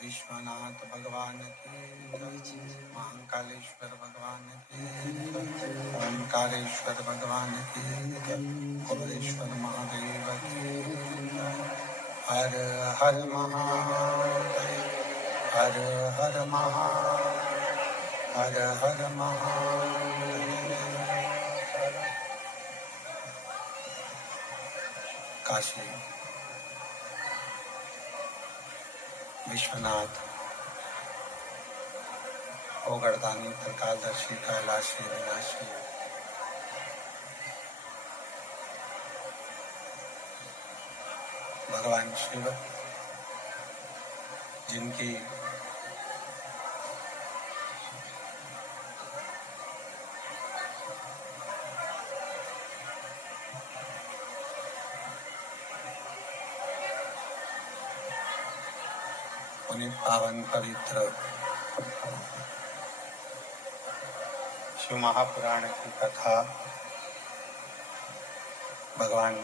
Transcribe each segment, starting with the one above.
विश्वनाथ भगवान की, महाकालेश्वर भगवान की, ओंकारेश्वर भगवान की, कुलेश्वर महादेव की। हर हर महादेव, हर हर महादेव, हर हर महादेव। काशी विश्वनाथ, ओगरदानी, त्रिकालदर्शी, कैलाशी, विनाशी, भगवान शिव, जिनकी उन्हें पावन पवित्र शिव महापुराण की कथा भगवान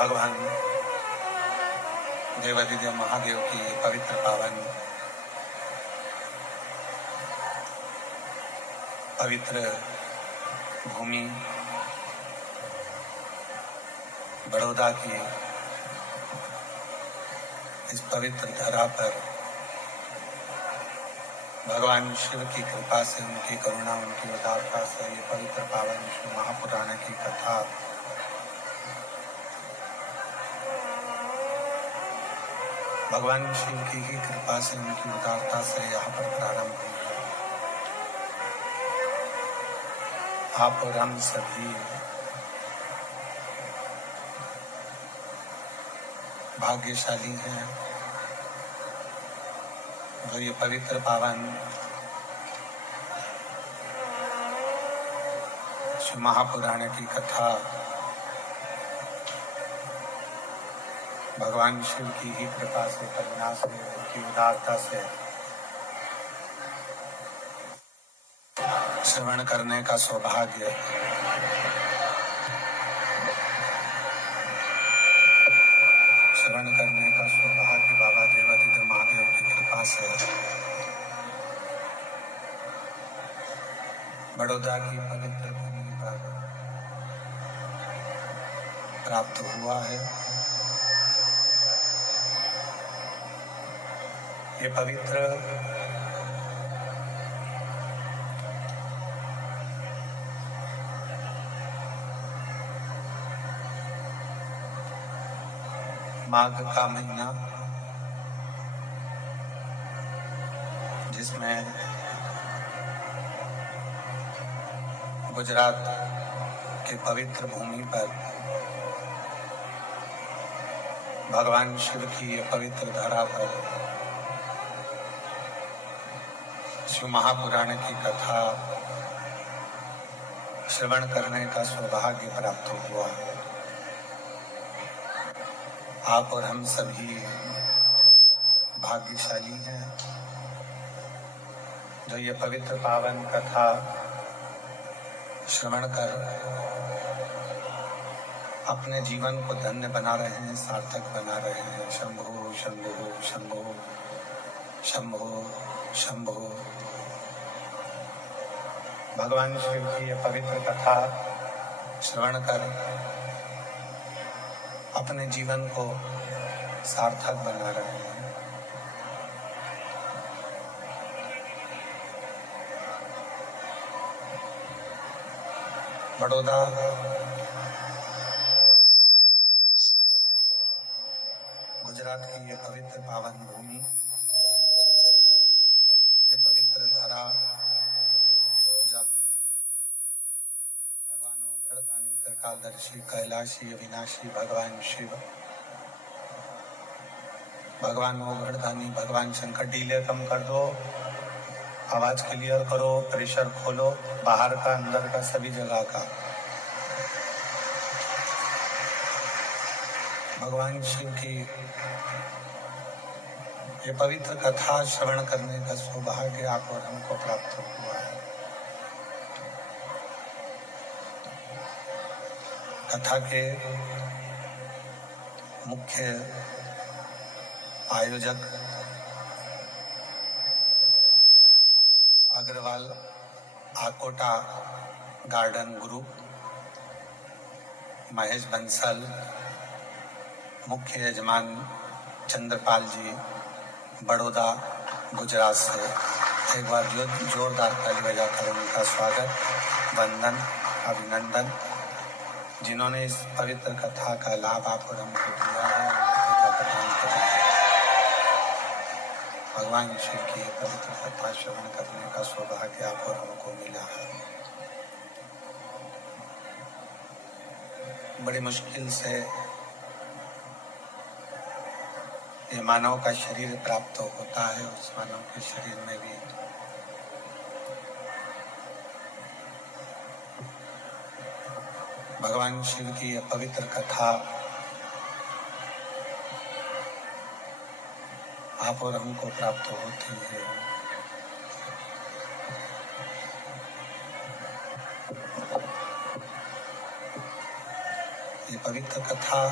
भगवान देवादिदेव महादेव की पवित्र पावन पवित्र भूमि बड़ौदा की इस पवित्र धरा पर भगवान शिव की कृपा से, उनकी करुणा, उनकी उदारता से ये पवित्र पावन शिव महापुराण की कथा भगवान शिव की ही कृपा से, उनकी उदारता से यहाँ पर प्रारंभ हुई है। आप और हम सभी भाग्यशाली हैं जो ये पवित्र पावन शिव महापुराण की कथा भगवान शिव की ही कृपा से, करुणा से, उनकी उदारता से श्रवण करने का सौभाग्य बाबा देवादिदेव महादेव की कृपा से बड़ौदा की पवित्र भूमि पर प्राप्त हुआ है। ये पवित्र माघ का महीना, जिसमें गुजरात के पवित्र भूमि पर भगवान शिव की ये पवित्र धरा पर शिव महापुराण की कथा श्रवण करने का सौभाग्य प्राप्त हुआ। आप और हम सभी भाग्यशाली हैं जो ये पवित्र पावन कथा श्रवण कर अपने जीवन को धन्य बना रहे हैं, सार्थक बना रहे हैं। शंभो शंभो शंभो शंभो शंभो। भगवान शिव की ये पवित्र कथा श्रवण कर अपने जीवन को सार्थक बना रहे हैं। बड़ौदा गुजरात की ये पवित्र पावन भूमि, ये पवित्र धरा, जहाँ भगवान ओघड़दानी त्रिकालदर्शी कैलाशी अविनाशी भगवान शिव, भगवान ओघड़दानी, भगवान शंकर। डीले कम कर दो, आवाज क्लियर करो, प्रेशर खोलो, बाहर का, अंदर का, सभी जगह का। भगवान शिव की ये पवित्र कथा श्रवण करने का सौभाग्य आप और हमको प्राप्त हुआ है। कथा के मुख्य आयोजक अग्रवाल आकोटा गार्डन ग्रुप, महेश बंसल, मुख्य यजमान चंद्रपाल जी, बड़ौदा गुजरात से। एक बार जोरदार ताली बजाकर उनका स्वागत, वंदन, अभिनंदन। जिन्होंने इस पवित्र कथा का लाभ आप और हमको दिया है, भगवान शिव की पवित्र कथा श्रवण करने का सौभाग्य आप और हमको मिला है। बड़ी मुश्किल से ये मानव का शरीर प्राप्त होता है। उस मानव के शरीर में भी भगवान शिव की यह पवित्र कथा आप और हमको प्राप्त होती है। ये पवित्र कथा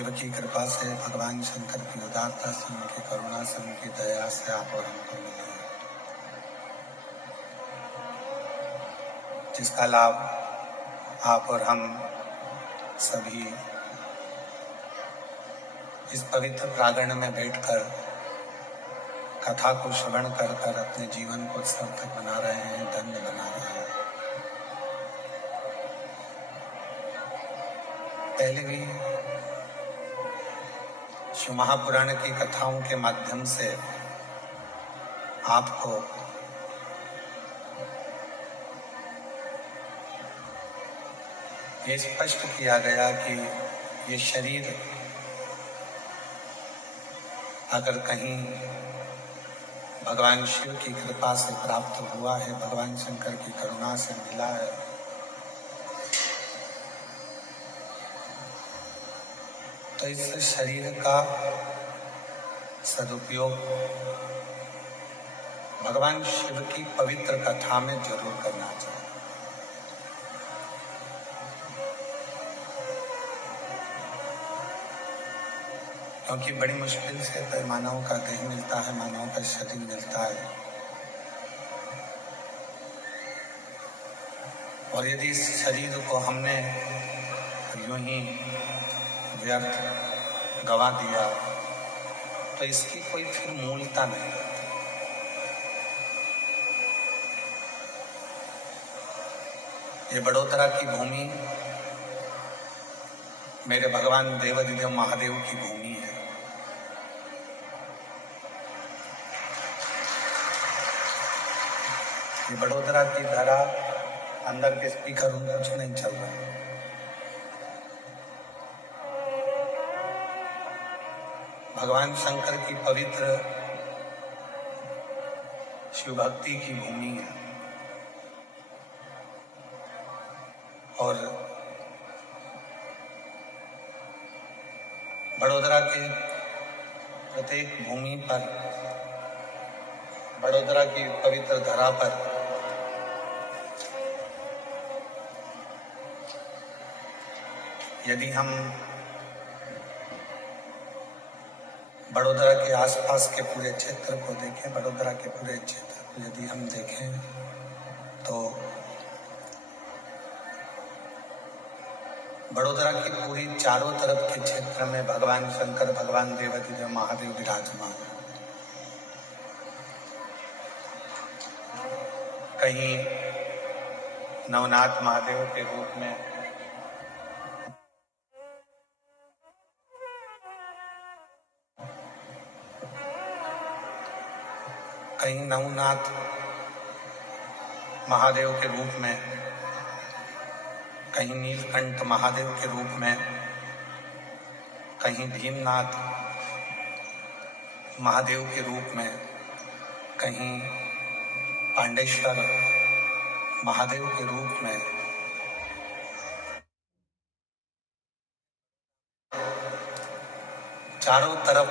शिव की कृपा से, भगवान शंकर की उदारता से, उनकी करुणा से, उनकी दया से आप और हमको मिली है, जिसका लाभ आप और हम सभी इस पवित्र प्रांगण में बैठकर कथा को श्रवण कर कर अपने जीवन को सार्थक बना रहे हैं, धन्य बना रहे हैं। पहले भी शिव महापुराण की कथाओं के माध्यम से आपको ये स्पष्ट किया गया कि ये शरीर अगर कहीं भगवान शिव की कृपा से प्राप्त हुआ है, भगवान शंकर की करुणा से मिला है, तो इस शरीर का सदुपयोग भगवान शिव की पवित्र कथा में जरूर करना चाहिए। क्योंकि बड़ी मुश्किल से मानव का देह मिलता है, मानव का शरीर मिलता है, और यदि इस शरीर को हमने यूं ही व्यर्थ गवा दिया तो इसकी कोई फिर मूलता नहीं रहती। ये बड़ोदरा की भूमि मेरे भगवान देवाधिदेव महादेव की भूमि है। ये बड़ोदरा की धरा, अंदर के स्पीकर कुछ नहीं चल रहा है। भगवान शंकर की पवित्र शिव भक्ति की भूमि है, और बड़ोदरा के प्रत्येक भूमि पर, बड़ोदरा की पवित्र धरा पर यदि हम बड़ोदरा के आसपास के पूरे क्षेत्र को देखें, बड़ोदरा के पूरे क्षेत्र को यदि हम देखें तो बड़ोदरा की पूरी चारों तरफ के क्षेत्र में भगवान शंकर, भगवान देवाधिदेव महादेव विराजमान है। कहीं नवनाथ महादेव के रूप में, कहीं नवनाथ महादेव के रूप में, कहीं नीलकंठ महादेव के रूप में, कहीं भीमनाथ महादेव के रूप में, कहीं पांडेश्वर महादेव के रूप में, चारों तरफ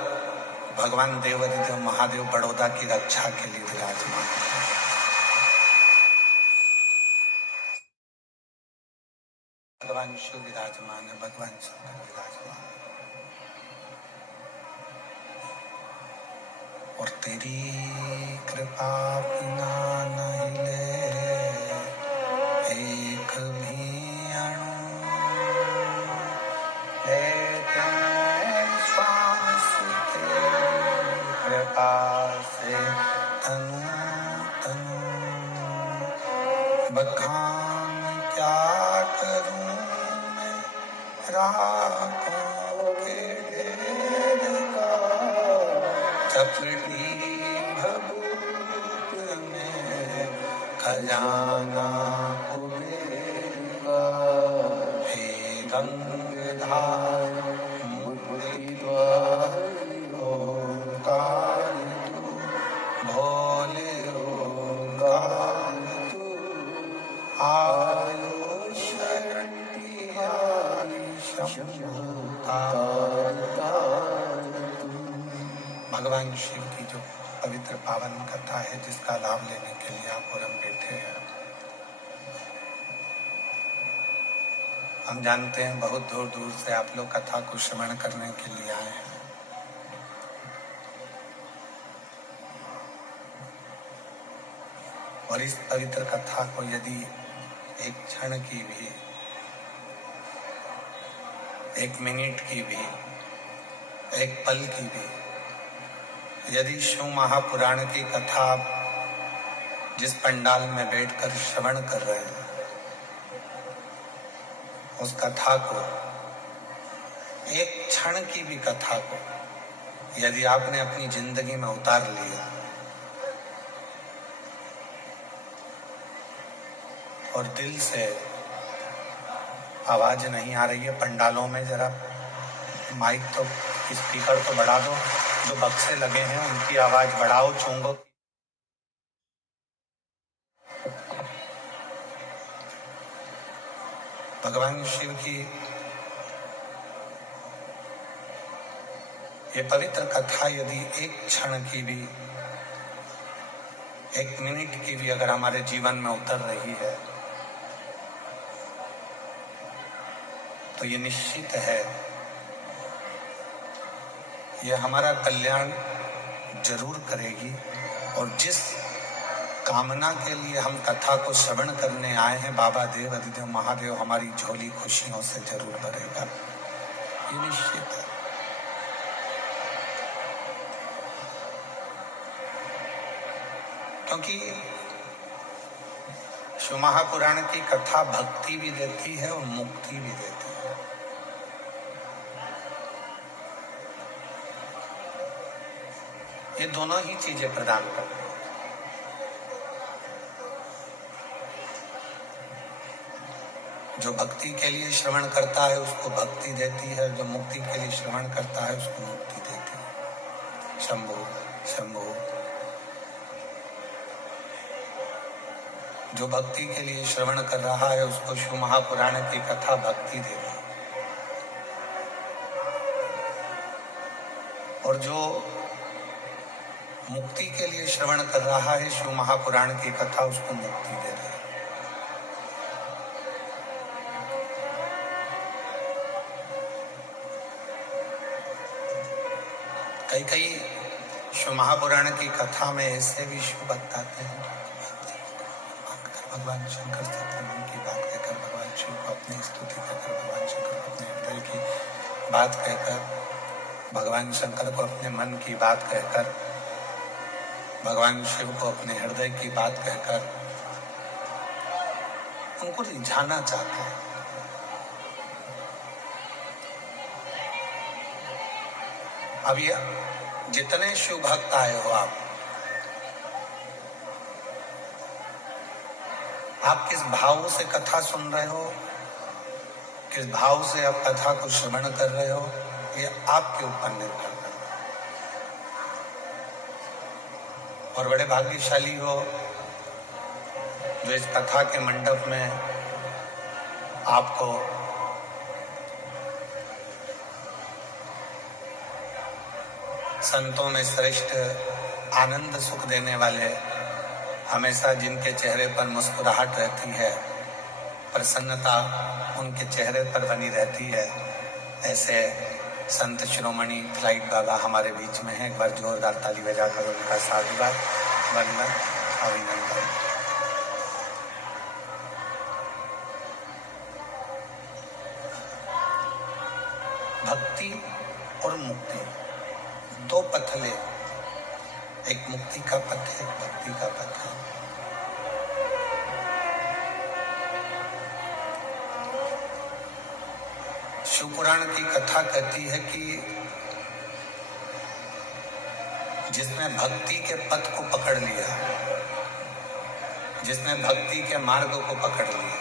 भगवान देवाधिदेव महादेव बड़ौदा की रक्षा के लिए विराजमान है। भगवान शिव विराजमान है, भगवान शंकर विराजमान है। और तेरी कृपा बिना नहीं ले एक भी अणु, लेते श्वास तेरी कृपा से तनु तनु। बखान क्या करूं मैं राखों के ढेर का, चपटी भभूत में खजाना कुबेर, हे गंगाधार मुक्ति द्वार ओंकार तू, भोले ओंकार तू, आयो शरण तिहारी भगवान शिव की जो पवित्र पावन कथा है, जिसका लाभ लेने के लिए आप और हम बैठे हैं, हम जानते हैं बहुत दूर दूर से आप लोग कथा को श्रवण करने के लिए आए हैं। और इस पवित्र कथा को यदि एक क्षण की भी, एक मिनट की भी, एक पल की भी, यदि शिव महापुराण की कथा जिस पंडाल में बैठकर श्रवण कर रहे हैं, उस कथा को, एक क्षण की भी कथा को यदि आपने अपनी जिंदगी में उतार लिया और दिल से, आवाज नहीं आ रही है पंडालों में, जरा माइक तो, स्पीकर तो बढ़ा दो, जो बक्से लगे हैं उनकी आवाज बढ़ाओ, चूंगो। भगवान शिव की ये पवित्र कथा यदि एक क्षण की भी, एक मिनट की भी अगर हमारे जीवन में उतर रही है, तो ये निश्चित है, ये हमारा कल्याण जरूर करेगी। और जिस कामना के लिए हम कथा को श्रवण करने आए हैं, बाबा देव अधिदेव महादेव हमारी झोली खुशियों से जरूर भरेगा, ये निश्चित है। क्योंकि शिव महापुराण की कथा भक्ति भी देती है और मुक्ति भी देती है। ये दोनों ही चीजें प्रदान करती है। जो भक्ति के लिए श्रवण करता है उसको भक्ति देती है, जो मुक्ति के लिए श्रवण करता है उसको मुक्ति देती है। शंभो शंभो। जो भक्ति के लिए श्रवण कर रहा है उसको शिव महापुराण की कथा भक्ति देगी, और जो मुक्ति के लिए श्रवण कर रहा है शिव महापुराण की कथा उसको मुक्ति दे रही है। कई कई शिव महापुराण की कथा में ऐसे भी शिव बताते हैं, भगवान शंकर से अपने मन की बात कहकर, भगवान शिव को अपनी स्तुति कहकर, भगवान शंकर को अपने हृदय की बात कहकर, भगवान शंकर को अपने मन की बात कहकर, भगवान शिव को अपने हृदय की बात कहकर उनको रिझाना चाहते हैं। अब ये जितने शिव भक्त आए हो, आप किस भाव से कथा सुन रहे हो, किस भाव से आप कथा को श्रवण कर रहे हो, ये आपके ऊपर निर्भर करता है। और बड़े भाग्यशाली हो जो इस कथा के मंडप में आपको संतों में श्रेष्ठ आनंद सुख देने वाले, हमेशा जिनके चेहरे पर मुस्कुराहट रहती है, प्रसन्नता उनके चेहरे पर बनी रहती है, ऐसे संत शिरोमणि फ्लाइट बाबा हमारे बीच में हैं। एक बार जोरदार ताली बजाकर उनका साधुवाद, वंदन, अभिनंदन। भक्ति और मुक्ति दो पथले, एक मुक्ति का पथ है, एक भक्ति का पथ है। शिव पुराण की कथा कहती है कि जिसने भक्ति के पथ को पकड़ लिया, जिसने भक्ति के मार्ग को पकड़ लिया,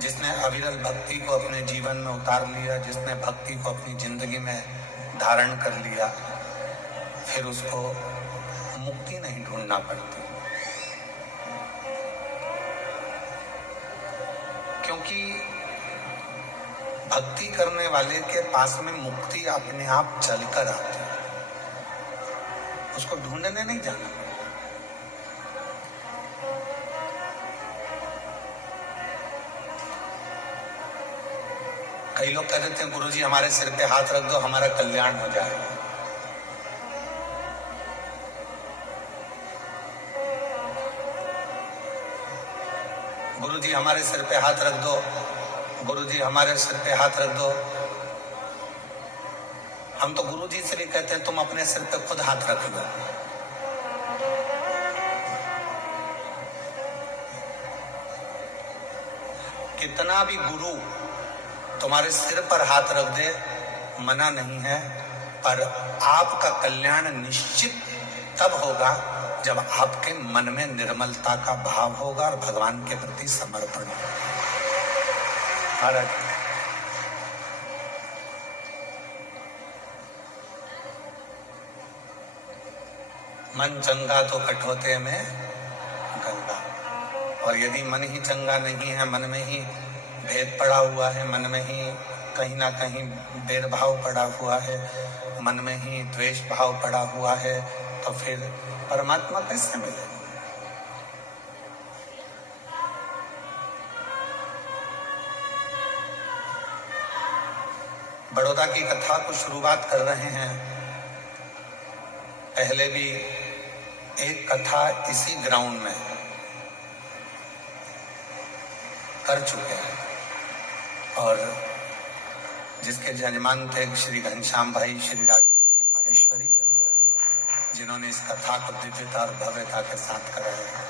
जिसने अविरल भक्ति को अपने जीवन में उतार लिया, जिसने भक्ति को अपनी जिंदगी में धारण कर लिया, फिर उसको मुक्ति नहीं ढूंढना पड़ती। क्योंकि भक्ति करने वाले के पास में मुक्ति अपने आप चलकर आती है, उसको ढूंढने नहीं जाना। कई लोग कह देते हैं गुरुजी हमारे सिर पे हाथ रख दो हमारा कल्याण हो जाएगा। गुरुजी हमारे सिर पे हाथ रख दो, गुरुजी हमारे सिर पे हाथ रख दो। हम तो गुरुजी से भी कहते हैं तुम अपने सिर पे खुद हाथ रख लो। कितना भी गुरु तुम्हारे सिर पर हाथ रख दे मना नहीं है, पर आपका कल्याण निश्चित तब होगा जब आपके मन में निर्मलता का भाव होगा और भगवान के प्रति समर्पण होगा। मन चंगा तो कठोते में गंगा। और यदि मन ही चंगा नहीं है, मन में ही भेद पड़ा हुआ है, मन में ही कहीं ना कहीं बैर भाव पड़ा हुआ है, मन में ही द्वेष भाव पड़ा हुआ है, तो फिर परमात्मा कैसे मिले? बड़ौदा की कथा को शुरुआत कर रहे हैं। पहले भी एक कथा इसी ग्राउंड में कर चुके हैं और जिसके जजमान थे श्री घनश्याम भाई, श्री राजू भाई माहेश्वरी, जिन्होंने इस कथा को दिव्यता और भव्यता के साथ कराया।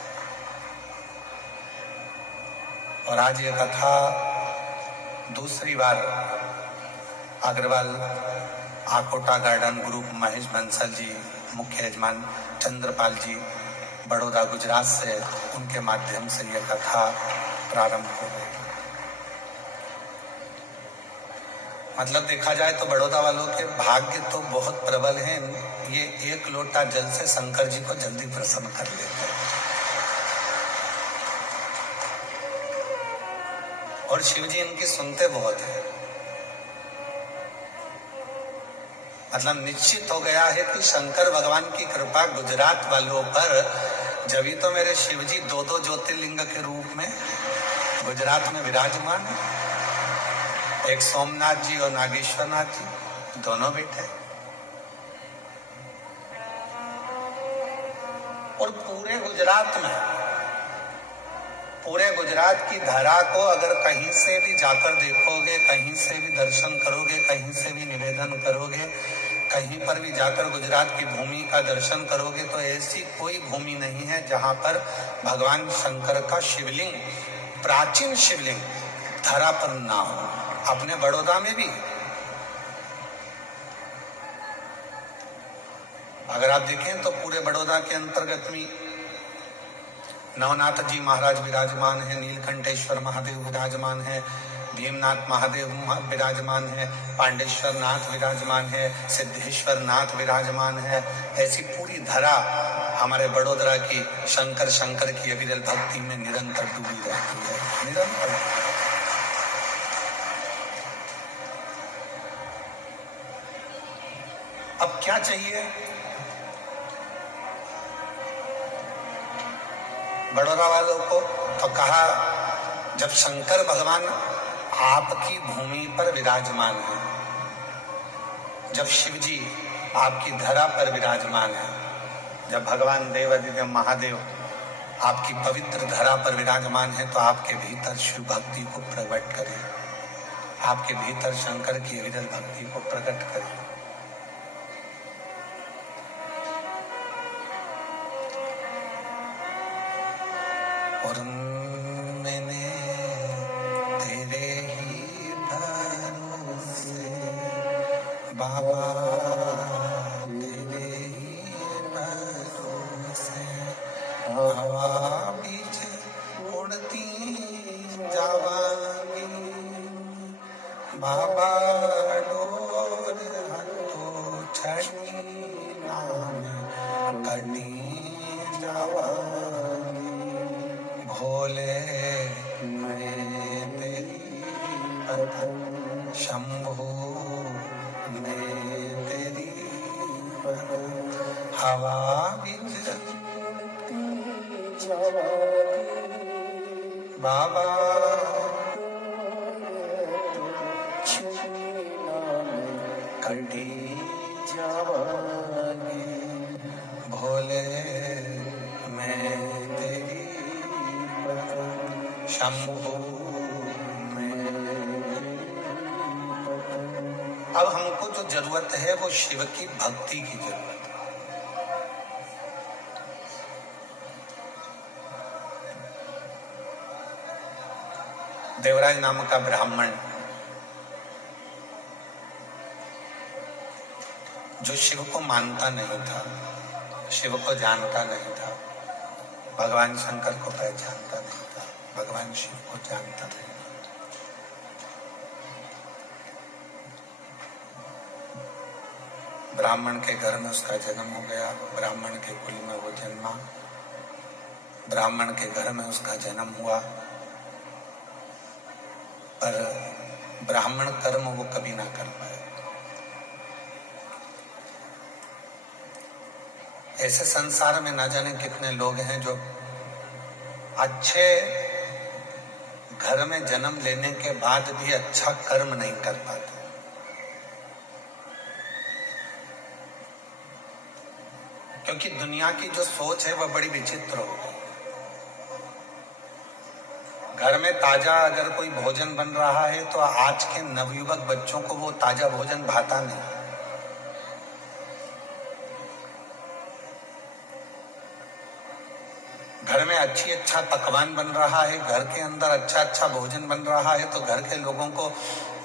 और आज ये कथा दूसरी बार अग्रवाल आकोटा गार्डन ग्रुप महेश बंसल जी, मुख्य यजमान चंद्रपाल जी बड़ौदा गुजरात से, उनके माध्यम से यह कथा प्रारंभ हो गई। मतलब देखा जाए तो बड़ौदा वालों के भाग्य तो बहुत प्रबल हैं। ये एक लोटा जल से शंकर जी को जल्दी प्रसन्न कर लेते हैं। और शिव जी इनकी सुनते बहुत है। मतलब निश्चित हो गया है कि शंकर भगवान की कृपा गुजरात वालों पर, जब ही तो मेरे शिव जी दो दो ज्योतिर्लिंग के रूप में गुजरात में विराजमान है। एक सोमनाथ जी और नागेश्वर नाथ जी, दोनों बेटे। और पूरे गुजरात की धरा को अगर कहीं से भी जाकर देखोगे, कहीं से भी दर्शन करोगे, कहीं से भी निवेदन करोगे, कहीं पर भी जाकर गुजरात की भूमि का दर्शन करोगे, तो ऐसी कोई भूमि नहीं है जहां पर भगवान शंकर का शिवलिंग, प्राचीन शिवलिंग धरा पर ना हो। अपने बड़ौदा में भी अगर आप देखें तो पूरे बड़ौदा के अंतर्गत में नवनाथ जी महाराज विराजमान है, नीलकंठेश्वर महादेव विराजमान है, भीमनाथ महादेव विराजमान है, पांडेश्वर नाथ विराजमान है, सिद्धेश्वर नाथ विराजमान है। ऐसी पूरी धरा हमारे बड़ोदरा की शंकर की अविरल भक्ति में निरंतर डूबी रहती है, निरंतर। अब क्या चाहिए? बड़ौदा वालों को तो कहा, जब शंकर भगवान आपकी भूमि पर विराजमान है, जब शिव जी आपकी धरा पर विराजमान है, जब भगवान देवादिदेव महादेव आपकी पवित्र धरा पर विराजमान है, तो आपके भीतर शिव भक्ति को प्रकट करें, आपके भीतर शंकर की अविरल भक्ति को प्रकट करें। और मैंने तेरे ही भरोसे बाबा, तेरे ही भरोसे हवा बीच उड़ती जावांगी, बाबा डोर हटो छड़ी नाम कटी जावांगी, भोले मैं तेरी पतन, शंभू मैं तेरी पतन, हवा बिच बाबा कटी जावांगे। भोले मैं तेरी पतंग, शंभू मैं पतंग। अब हमको जो जरूरत है वो शिव की भक्ति की जरूरत है। देवराज नाम का ब्राह्मण जो शिव को मानता नहीं था, शिव को जानता नहीं था, भगवान शंकर को पहचानता नहीं था, भगवान शिव को जानता नहीं। ब्राह्मण के घर में उसका जन्म हो गया, ब्राह्मण के कुल में वो जन्मा, ब्राह्मण के घर में उसका जन्म हुआ, पर ब्राह्मण कर्म वो कभी ना कर पाए। ऐसे संसार में ना जाने कितने लोग हैं जो अच्छे घर में जन्म लेने के बाद भी अच्छा कर्म नहीं कर पाते। क्योंकि दुनिया की जो सोच है वह बड़ी विचित्र हो गई। घर में ताजा अगर कोई भोजन बन रहा है तो आज के नवयुवक बच्चों को वो ताजा भोजन भाता नहीं। घर में अच्छा पकवान बन रहा है, घर के अंदर अच्छा भोजन बन रहा है तो घर के लोगों को,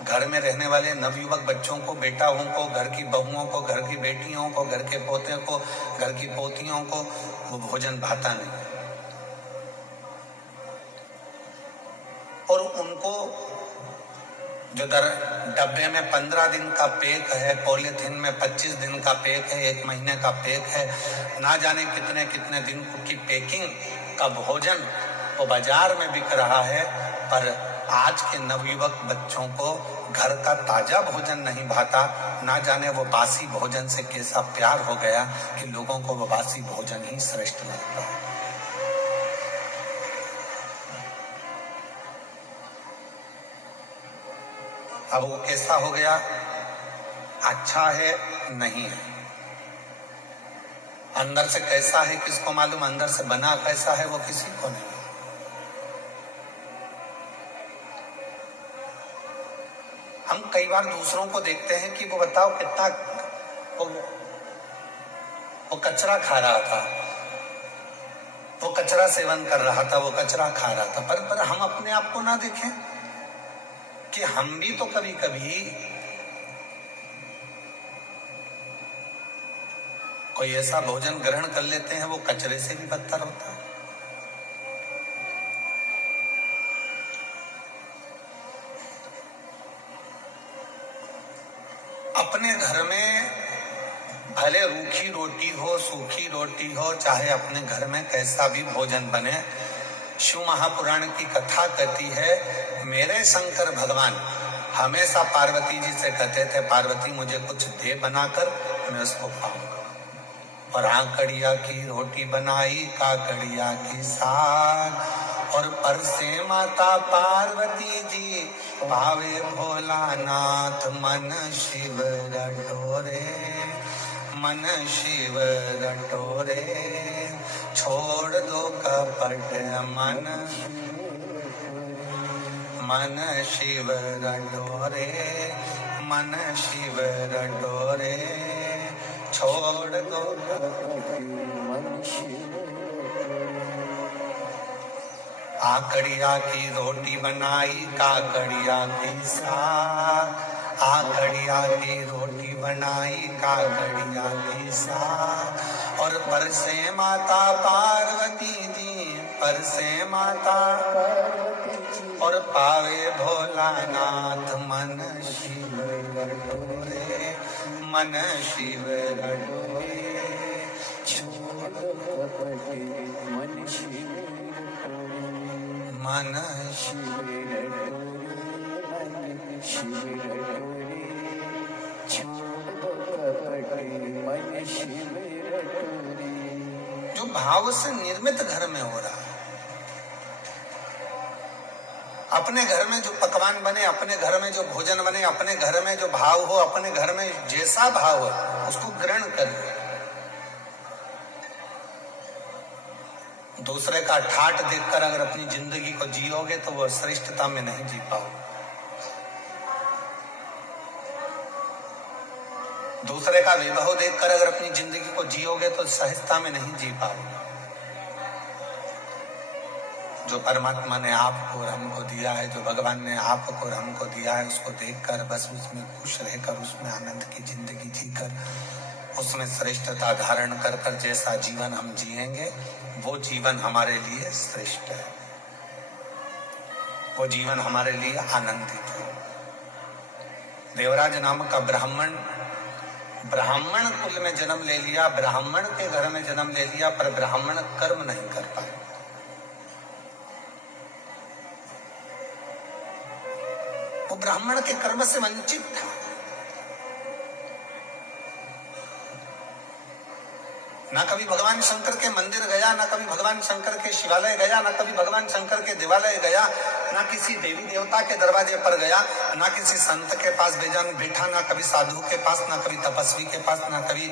घर में रहने वाले नवयुवक बच्चों को, बेटाओं को, घर की बहुओं को, घर की बेटियों को, घर के पोते को, घर की पोतियों को वो भोजन भाता नहीं। और उनको जो डब्बे में 15 दिन का पैक है, पॉलीथिन में 25 दिन का पैक है, 1 महीने का पैक है, ना जाने कितने कितने दिन की पैकिंग का भोजन वो बाजार में बिक रहा है। पर आज के नवयुवक बच्चों को घर का ताजा भोजन नहीं भाता, ना जाने वो बासी भोजन से कैसा प्यार हो गया कि लोगों को वो बासी भोजन ही श्रेष्ठ लगता है। अब वो कैसा हो गया, अच्छा है नहीं है, अंदर से कैसा है किसको मालूम, अंदर से बना कैसा है वो किसी को नहीं। हम कई बार दूसरों को देखते हैं कि वो बताओ कितना वो कचरा खा रहा था, वो कचरा सेवन कर रहा था, वो कचरा खा रहा था, पर हम अपने आप को ना देखें कि हम भी तो कभी कभी कोई ऐसा भोजन ग्रहण कर लेते हैं वो कचरे से भी बदतर होता है। अपने घर में भले रूखी रोटी हो, सूखी रोटी हो, चाहे अपने घर में कैसा भी भोजन बने, शिव महापुराण की कथा कहती है मेरे शंकर भगवान हमेशा पार्वती जी से कहते थे, पार्वती मुझे कुछ दे बनाकर मैं उसको खाऊंगा। और आकड़िया की रोटी बनाई, काकड़िया की साग, और परसे माता पार्वती जी पावे भोलानाथ मन शिव रटोरे, मन शिव रटोरे, छोड़ दो कपट मन शिव रटोरे, मन शिव रटोरे, छोड़ दो मन शिव। आकड़िया की रोटी बनाई, काकड़िया की साग, आकड़िया की रोटी बनाई, काकड़िया की साग, और परसे माता पार्वती जी, परसे माता और पावे भोलानाथ मन शिव रटोरे, मन शिव रटोरे, छोड़ कपटे मन शिव रटोरे, मन शिव रटोरे, मन शिव रटोरे, छोड़ कपटे मन शिव रटोरे। जो भाव से निर्मित घर में हो रहा है, अपने घर में जो पकवान बने, अपने घर में जो भोजन बने, अपने घर में जो भाव हो, अपने घर में जैसा भाव हो उसको ग्रहण करिए। दूसरे का ठाट देखकर अगर अपनी जिंदगी को जियोगे तो वो श्रेष्ठता में नहीं जी पाओगे। दूसरे का वैभव देखकर अगर अपनी जिंदगी को जियोगे तो सहजता में नहीं जी पाओगे। जो परमात्मा ने आपको और हमको दिया है, जो भगवान ने आपको और हमको दिया है, उसको देखकर बस उसमें खुश रहकर, उसमें आनंद की जिंदगी जीकर, उसमें श्रेष्ठता धारण कर कर जैसा जीवन हम जिएंगे वो जीवन हमारे लिए श्रेष्ठ है, वो जीवन हमारे लिए आनंदित है। देवराज नाम का ब्राह्मण कुल में जन्म ले लिया, ब्राह्मण के घर में जन्म ले लिया, पर ब्राह्मण कर्म नहीं कर पाए। वो ब्राह्मण के कर्म से वंचित था। ना कभी भगवान शंकर के मंदिर गया, ना कभी भगवान शंकर के शिवालय गया, ना कभी भगवान शंकर के देवालय गया, ना किसी देवी देवता के दरवाजे पर गया, ना किसी संत के पास बेजान बैठा, ना कभी साधु के पास, ना कभी तपस्वी के पास, ना कभी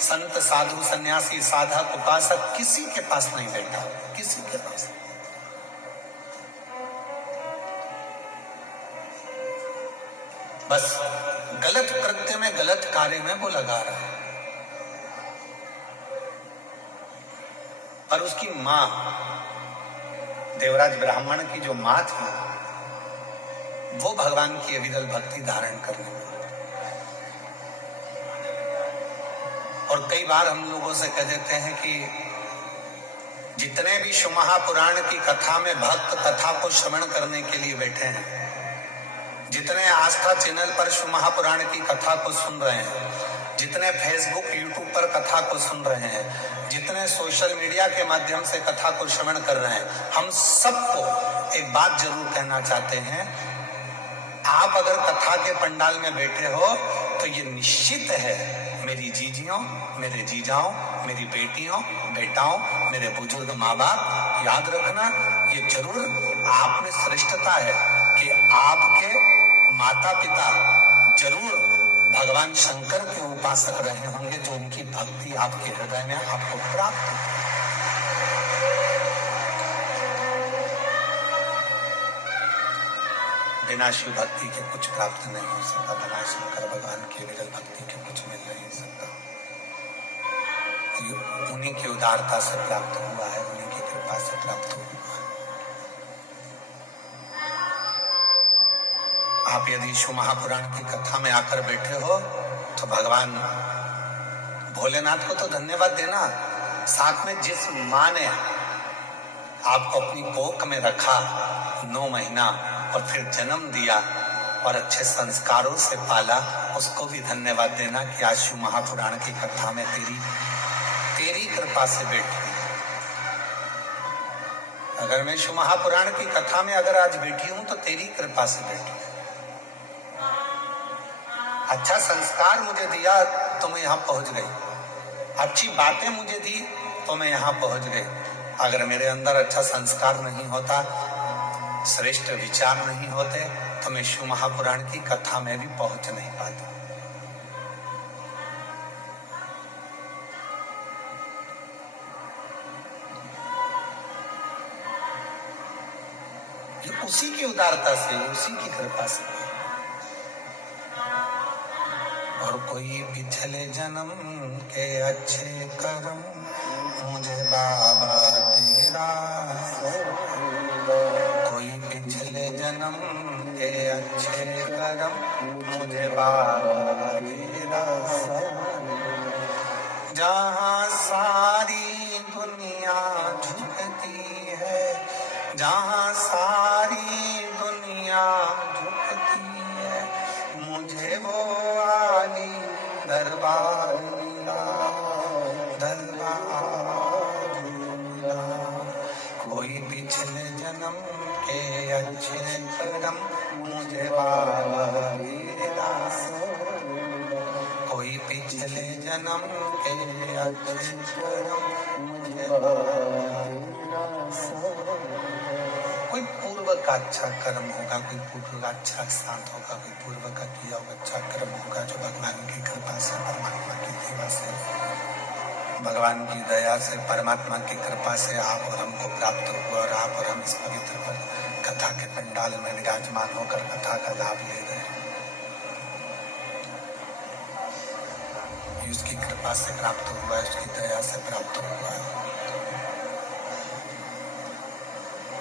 संत साधु सन्यासी साधक उपासक, किसी के पास नहीं बैठा, किसी के पास। बस गलत कृत्य में, गलत कार्य में वो लगा रहा है। और उसकी मां, देवराज ब्राह्मण की जो मां थी, वो भगवान की अविरल भक्ति धारण करने में। और कई बार हम लोगों से कह देते हैं कि जितने भी महापुराण की कथा में भक्त कथा को श्रवण करने के लिए बैठे हैं, जितने आस्था चैनल पर महापुराण की कथा को सुन रहे हैं, जितने फेसबुक यूट्यूब पर कथा को सुन रहे हैं, जितने सोशल मीडिया के माध्यम से कथा को श्रवण कर रहे हैं, हम सबको एक बात जरूर कहना चाहते हैं। आप अगर कथा के पंडाल में बैठे हो तो ये निश्चित है, मेरी जीजियों, मेरे जीजाओं, मेरी बेटियों, बेटाओं, मेरे बुजुर्ग माँ बाप, याद रखना ये जरूर आप में श्रेष्ठता है कि आपके माता पिता जरूर भगवान शंकर के उपासक रहे होंगे, जो उनकी भक्ति आपके हृदय में आपको प्राप्त हो। बिना शिव भक्ति के कुछ प्राप्त नहीं हो सकता, बिना शंकर भगवान की विरल भक्ति के कुछ मिल नहीं सकता। उन्हीं की उदारता से प्राप्त हुआ है, उन्हीं की कृपा से प्राप्त हुआ है। आप यदि शिव महापुराण की कथा में आकर बैठे हो तो भगवान भोलेनाथ को तो धन्यवाद देना, साथ में जिस मां ने आपको अपनी कोख में रखा 9 महीना और फिर जन्म दिया और अच्छे संस्कारों से पाला, उसको भी धन्यवाद देना कि आज शिव महापुराण की कथा में तेरी कृपा से बैठी। अगर मैं शिव महापुराण की कथा में अगर आज बैठी हूं तो तेरी कृपा से बैठी। अच्छा संस्कार मुझे दिया तो मैं यहाँ पहुंच गई, अच्छी बातें मुझे दी तो मैं यहाँ पहुंच गई। अगर मेरे अंदर अच्छा संस्कार नहीं होता, श्रेष्ठ विचार नहीं होते, तो मैं शिव महापुराण की कथा में भी पहुंच नहीं पाता। ये उसी की उदारता से, उसी की कृपा से। और कोई पिछले जन्म के अच्छे कर्म मुझे बाबा तेरा, कोई पिछले जन्म के अच्छे कर्म मुझे बाबा तेरा, जहाँ सारी दुनिया झुकती है, जहाँ सारी दुनिया झुकती है, मुझे वो आली दरबार मिला, दरबार मिला। कोई पिछले जन्म के अच्छे कर्म मुझे बाबा तेरा, कोई पिछले जन्म के अच्छे कर्म मुझे बाबा तेरा, कोई पूर्व का अच्छा कर्म होगा, कोई पूर्व का अच्छा श्राद्ध होगा, कोई पूर्व का किया हुआ अच्छा कर्म होगा, जो भगवान की कृपा से, परमात्मा की सेवा से, भगवान की दया से, परमात्मा की कृपा से आप और हमको प्राप्त हुआ और आप और हम इस पवित्र कथा के पंडाल में विराजमान होकर कथा का लाभ ले रहे हैं। ये उसकी कृपा से प्राप्त हुआ है, उसकी दया से प्राप्त हुआ है,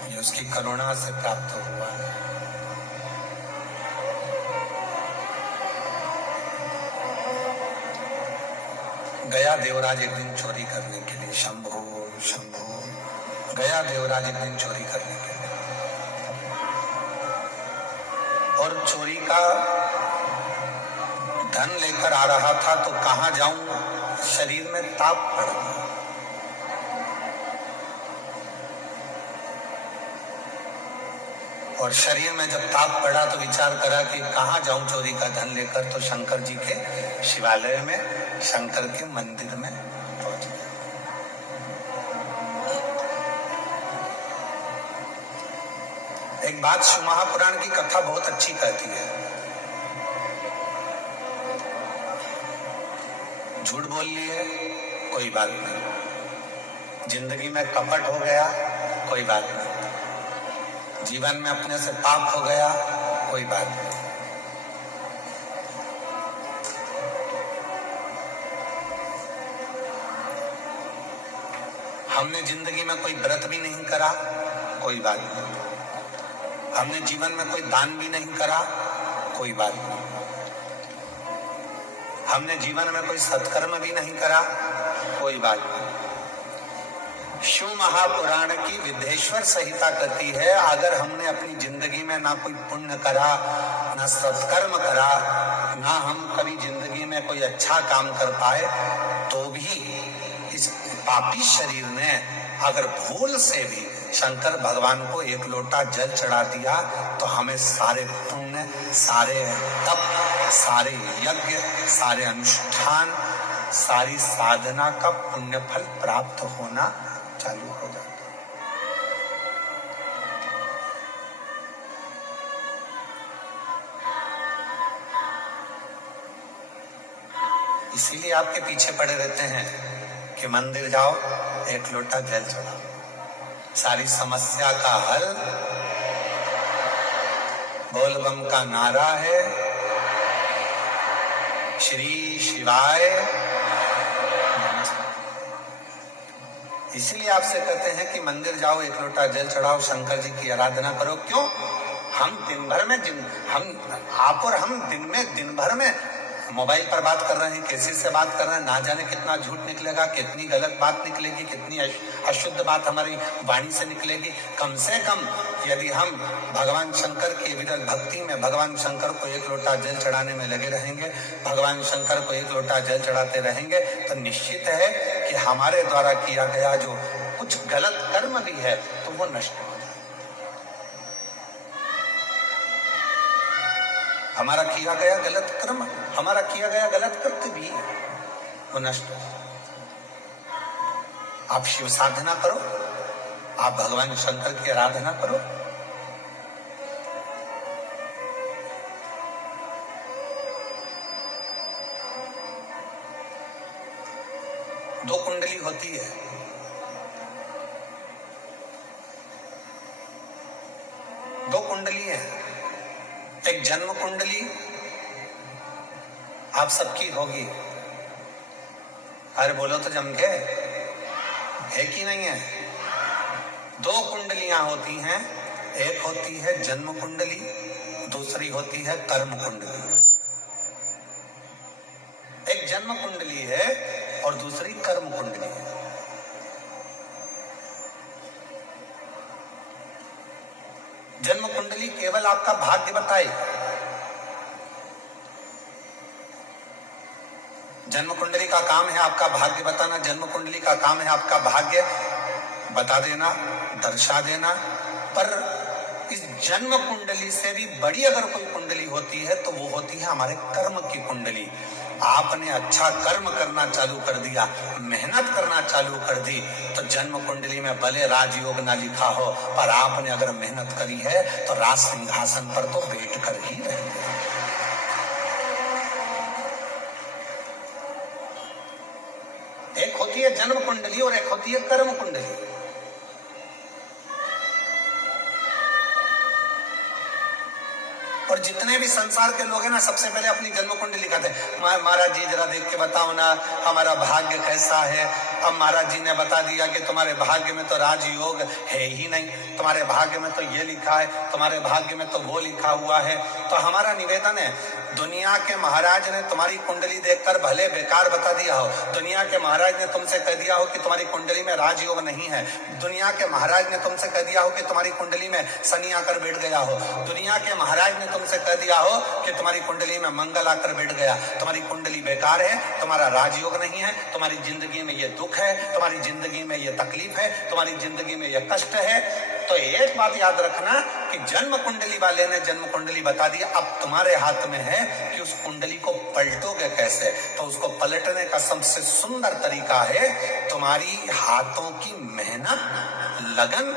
ये उसकी करुणा से प्राप्त हुआ है। गया देवराज एक दिन चोरी करने के लिए, शंभो शंभो, गया देवराज एक दिन चोरी करने के लिए, और चोरी का धन लेकर आ रहा था, तो कहां जाऊं, शरीर में ताप पड़ गया। और शरीर में जब ताप पड़ा तो विचार करा कि कहां जाऊं चोरी का धन लेकर, तो शंकर जी के शिवालय में, शंकर के मंदिर में पहुंच गया। एक बात शिव महापुराण की कथा बहुत अच्छी कहती है, झूठ बोल लिए कोई बात नहीं, जिंदगी में कपट हो गया कोई बात नहीं, जीवन में अपने से पाप हो गया कोई बात नहीं, हमने जिंदगी में कोई व्रत भी नहीं करा कोई बात नहीं, हमने जीवन में कोई दान भी नहीं करा कोई बात नहीं, हमने जीवन में कोई सत्कर्म भी नहीं करा कोई बात नहीं। शिव महापुराण की विदेश्वर संहिता कहती है, अगर हमने अपनी जिंदगी में ना कोई पुण्य करा, ना सत्कर्म करा, ना हम कभी जिंदगी में कोई अच्छा काम कर पाए, तो भी इस पापी शरीर ने अगर भूल से भी शंकर भगवान को एक लोटा जल चढ़ा दिया, तो हमें सारे पुण्य, सारे तप, सारे यज्ञ, सारे अनुष्ठान, सारी साधना का पुण्य फल प्राप्त होना चालू हो जाता। इसीलिए आपके पीछे पड़े रहते हैं कि मंदिर जाओ, एक लोटा जल चढ़ाओ, सारी समस्या का हल बोलबम का नारा है, श्री शिवाय। इसीलिए आपसे कहते हैं कि मंदिर जाओ, एक लोटा जल चढ़ाओ, शंकर जी की आराधना करो। क्यों? हम दिन भर में आप और हम दिन भर में मोबाइल पर बात कर रहे हैं, किसी से बात कर रहे हैं, ना जाने कितना झूठ निकलेगा, कितनी गलत बात निकलेगी, कितनी अशुद्ध बात हमारी वाणी से निकलेगी। कम से कम यदि हम भगवान शंकर की विरल भक्ति में भगवान शंकर को एक लोटा जल चढ़ाने में लगे रहेंगे, भगवान शंकर को एक लोटा जल चढ़ाते रहेंगे, तो निश्चित है कि हमारे द्वारा किया गया जो कुछ गलत कर्म भी है तो वो नष्ट हो जाए। हमारा किया गया गलत कर्म, हमारा किया गया गलत कृत्य भी वो नष्ट हो। आप शिव साधना करो, आप भगवान शंकर की आराधना करो, दो कुंडली होती है, दो कुंडली है। एक जन्म कुंडली आप सबकी होगी, अरे बोलो तो जम के, है कि नहीं है? दो कुंडलियां होती हैं, एक होती है जन्म कुंडली, दूसरी होती है कर्म कुंडली। एक जन्म कुंडली है और दूसरी कर्म कुंडली है। जन्म कुंडली केवल आपका भाग्य बताए, जन्म कुंडली का काम है आपका भाग्य बताना, जन्म कुंडली का काम है आपका भाग्य बता देना, दर्शा देना। पर इस जन्म कुंडली से भी बड़ी अगर कोई कुंडली होती है तो वो होती है हमारे कर्म की कुंडली। आपने अच्छा कर्म करना चालू कर दिया, मेहनत करना चालू कर दी, तो जन्म कुंडली में भले राजयोग ना लिखा हो, पर आपने अगर मेहनत करी है तो राज सिंहासन पर तो बैठ कर ही रहेंगे। एक होती है जन्म कुंडली और एक होती है कर्म कुंडली। और जितने भी संसार के लोग हैं ना, सबसे पहले अपनी जन्म कुंडली लिखाते हैं। महाराज जी जरा देख के बताओ ना हमारा भाग्य कैसा है। अब महाराज जी ने बता दिया कि तुम्हारे भाग्य में तो राजयोग है ही नहीं, तुम्हारे भाग्य में तो ये लिखा है, तुम्हारे भाग्य में तो वो लिखा हुआ है। तो हमारा निवेदन है, दुनिया के महाराज ने तुम्हारी कुंडली देखकर भले बेकार बता दिया हो, दुनिया के महाराज ने तुमसे कह दिया हो कि तुम्हारी कुंडली में राजयोग नहीं है, दुनिया के महाराज ने तुमसे कह दिया हो कि तुम्हारी कुंडली में शनि आकर बैठ गया हो, दुनिया के महाराज ने तुमसे कह दिया हो कि तुम्हारी कुंडली में मंगल आकर बैठ गया, तुम्हारी कुंडली बेकार है, तुम्हारा राजयोग नहीं है, तुम्हारी जिंदगी में ये दुख है, तुम्हारी जिंदगी में ये तकलीफ है, तुम्हारी जिंदगी में ये कष्ट है। तो एक बात याद रखना कि जन्म कुंडली वाले ने जन्म कुंडली बता दी, अब तुम्हारे हाथ में है कि उस कुंडली को पलटोगे कैसे। तो उसको पलटने का सबसे सुंदर तरीका है तुम्हारी हाथों की मेहनत, लगन,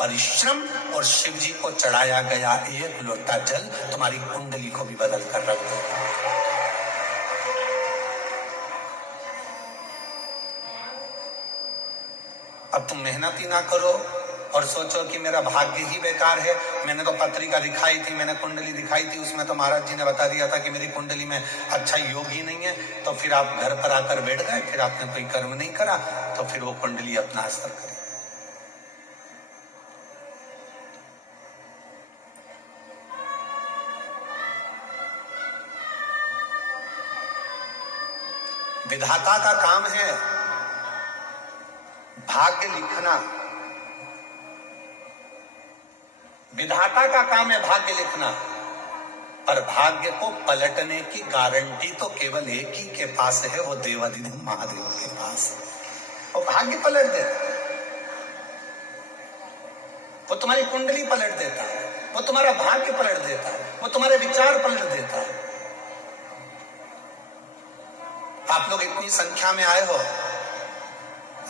परिश्रम और शिव जी को चढ़ाया गया एक लोटा जल तुम्हारी कुंडली को भी बदल कर रख देगा। अब तुम मेहनत ही ना करो और सोचो कि मेरा भाग्य ही बेकार है। मैंने तो पत्रिका दिखाई थी, मैंने कुंडली दिखाई थी, उसमें तो महाराज जी ने बता दिया था कि मेरी कुंडली में अच्छा योग ही नहीं है। तो फिर आप घर पर आकर बैठ गए, फिर आपने कोई कर्म नहीं करा, तो फिर वो कुंडली अपना असर करे। विधाता का काम है भाग्य लिखना, विधाता का काम है भाग्य लिखना, पर भाग्य को पलटने की गारंटी तो केवल एक ही के पास है, वो देवाधिदेव महादेव के पास। वो भाग्य पलट देता है, वो तुम्हारी कुंडली पलट देता है, वो तुम्हारा भाग्य पलट देता है, वो तुम्हारे विचार पलट देता है। आप लोग इतनी संख्या में आए हो,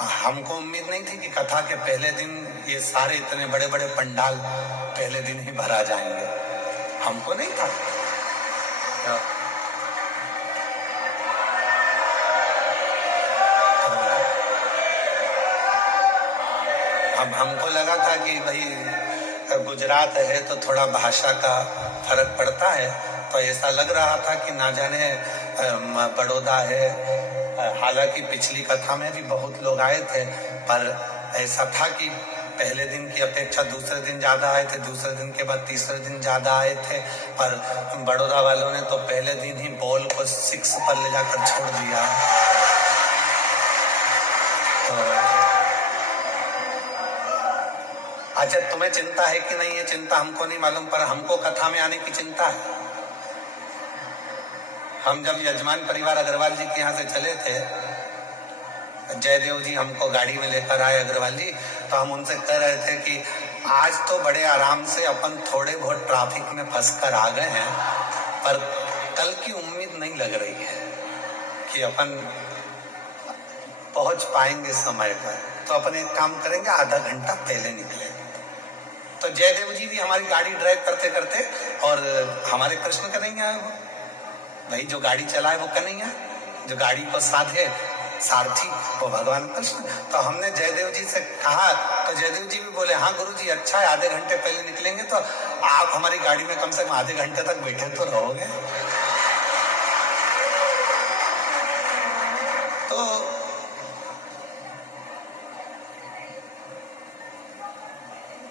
हमको उम्मीद नहीं थी कि कथा के पहले दिन ये सारे इतने बड़े बड़े पंडाल पहले दिन ही भरा जाएंगे, हमको नहीं था। हमको लगा था कि भाई गुजरात है तो थोड़ा भाषा का फर्क पड़ता है, तो ऐसा लग रहा था कि ना जाने बड़ौदा है। हालांकि पिछली कथा में भी बहुत लोग आए थे, पर ऐसा था कि पहले दिन की अपेक्षा दूसरे दिन ज्यादा आए थे, दूसरे दिन के बाद तीसरे दिन ज्यादा आए थे। पर बड़ौदा वालों ने तो पहले दिन ही बॉल को 6 पर ले जाकर छोड़ दिया। तो अच्छा, तुम्हें चिंता है कि नहीं, ये चिंता हमको नहीं मालूम, पर हमको कथा में आने की चिंता है। हम जब यजमान परिवार अग्रवाल जी के यहाँ से चले थे, जयदेव जी हमको गाड़ी में लेकर आए अग्रवाल जी, तो हम उनसे कह रहे थे कि आज तो बड़े आराम से अपन थोड़े बहुत ट्रैफिक में फंस कर आ गए हैं, पर कल की उम्मीद नहीं लग रही है कि अपन पहुंच पाएंगे समय पर। तो अपन एक काम करेंगे, आधा घंटा पहले निकलेंगे। तो जयदेव जी भी हमारी गाड़ी ड्राइव करते करते, और हमारे कृष्ण कन्हैया वो भाई जो गाड़ी चलाए वो कन्हैया, जो गाड़ी को साधे सारथी वो भगवान कृष्ण। तो हमने जयदेव जी से कहा, तो जयदेव जी भी बोले हाँ गुरु जी अच्छा है, आधे घंटे पहले निकलेंगे तो आप हमारी गाड़ी में कम से कम आधे घंटे तक बैठे तो रहोगे। तो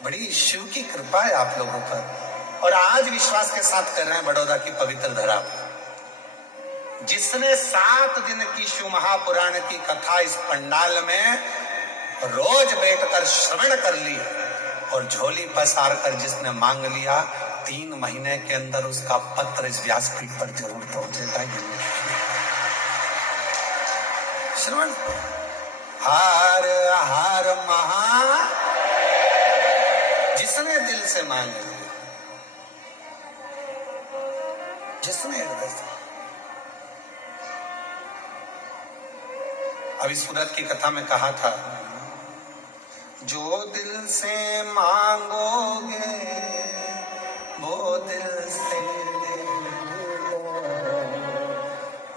बड़ी शिव की कृपा है आप लोगों पर, और आज विश्वास के साथ कर रहे हैं बड़ौदा की पवित्र धरा पर। जिसने 7 दिन की शिव महापुराण की कथा इस पंडाल में रोज बैठकर श्रवण कर ली और झोली पसार कर जिसने मांग लिया, 3 महीने के अंदर उसका पत्र इस व्यासपीठ पर जरूर पहुंचेगा। श्रवण हार हार महा, जिसने दिल से मांग लिया, जिसने हृदय से। अभी सूरत की कथा में कहा था, जो दिल से मांगोगे वो दिल से देगा,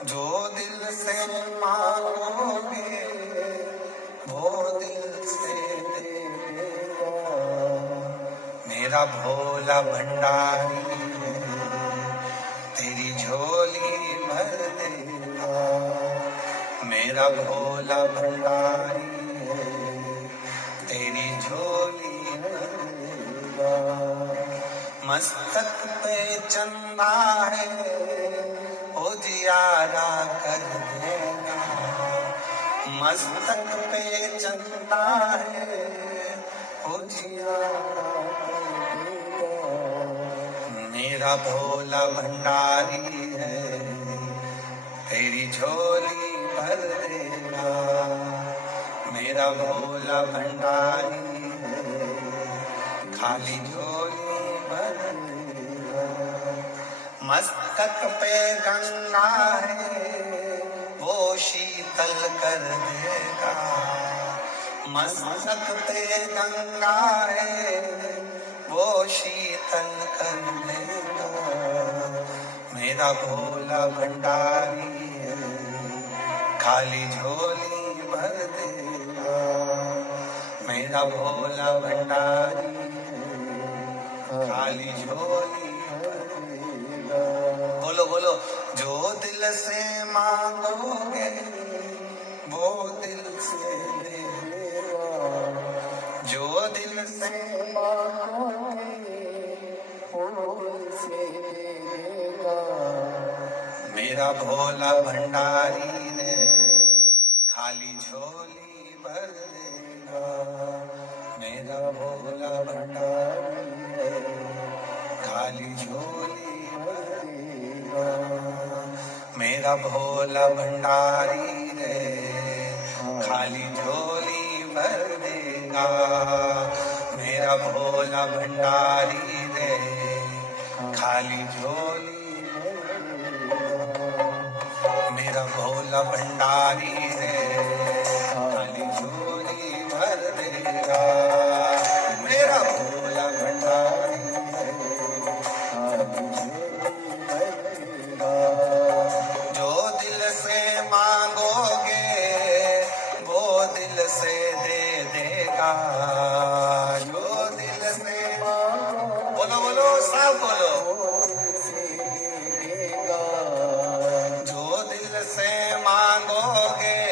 जो दिल से मांगोगे वो दिल से देगा। मेरा भोला भंडारी है, तेरी झोली भर देगा। मेरा भोला भंडारी है, तेरी झोली भर देगा। मस्तक पे चंदा है, उजियारा कर देगा। मस्तक पे चंदा है, उजियारा कर देगा। मेरा भोला भंडारी है, तेरी झोली भर देगा। मेरा भोला भंडारी है, खाली झोली भर देगा। मस्तक पे गंगा है, वो शीतल कर देगा। मस्तक पे गंगा है, वो शीतल कर देगा। मेरा भोला भंडारी है, खाली झोली भर देगा। मेरा भोला भंडारी है, खाली झोली भर देगा। बोलो बोलो, जो दिल से मांगोगे वो दिल से देगा। जो दिल से मांगोगे वो दिल से देगा। मेरा भोला भंडारी ने खाली झोली भर देगा। मेरा भोला भंडारी है, खाली झोली भर देगा। मेरा भोला भंडारी रे, खाली झोली भर देगा। मेरा भोला भंडारी रे, खाली झोली भर देगा। मेरा भोला भंडारी रे, खाली झोली भर देगा। मेरा भोला भंडारी रे, खाली झोली भर देगा। जो दिल से मांगोगे वो दिल से दे देगा। जो दिल से बोलो बोलो सब बोलो, जो दिल से मांगोगे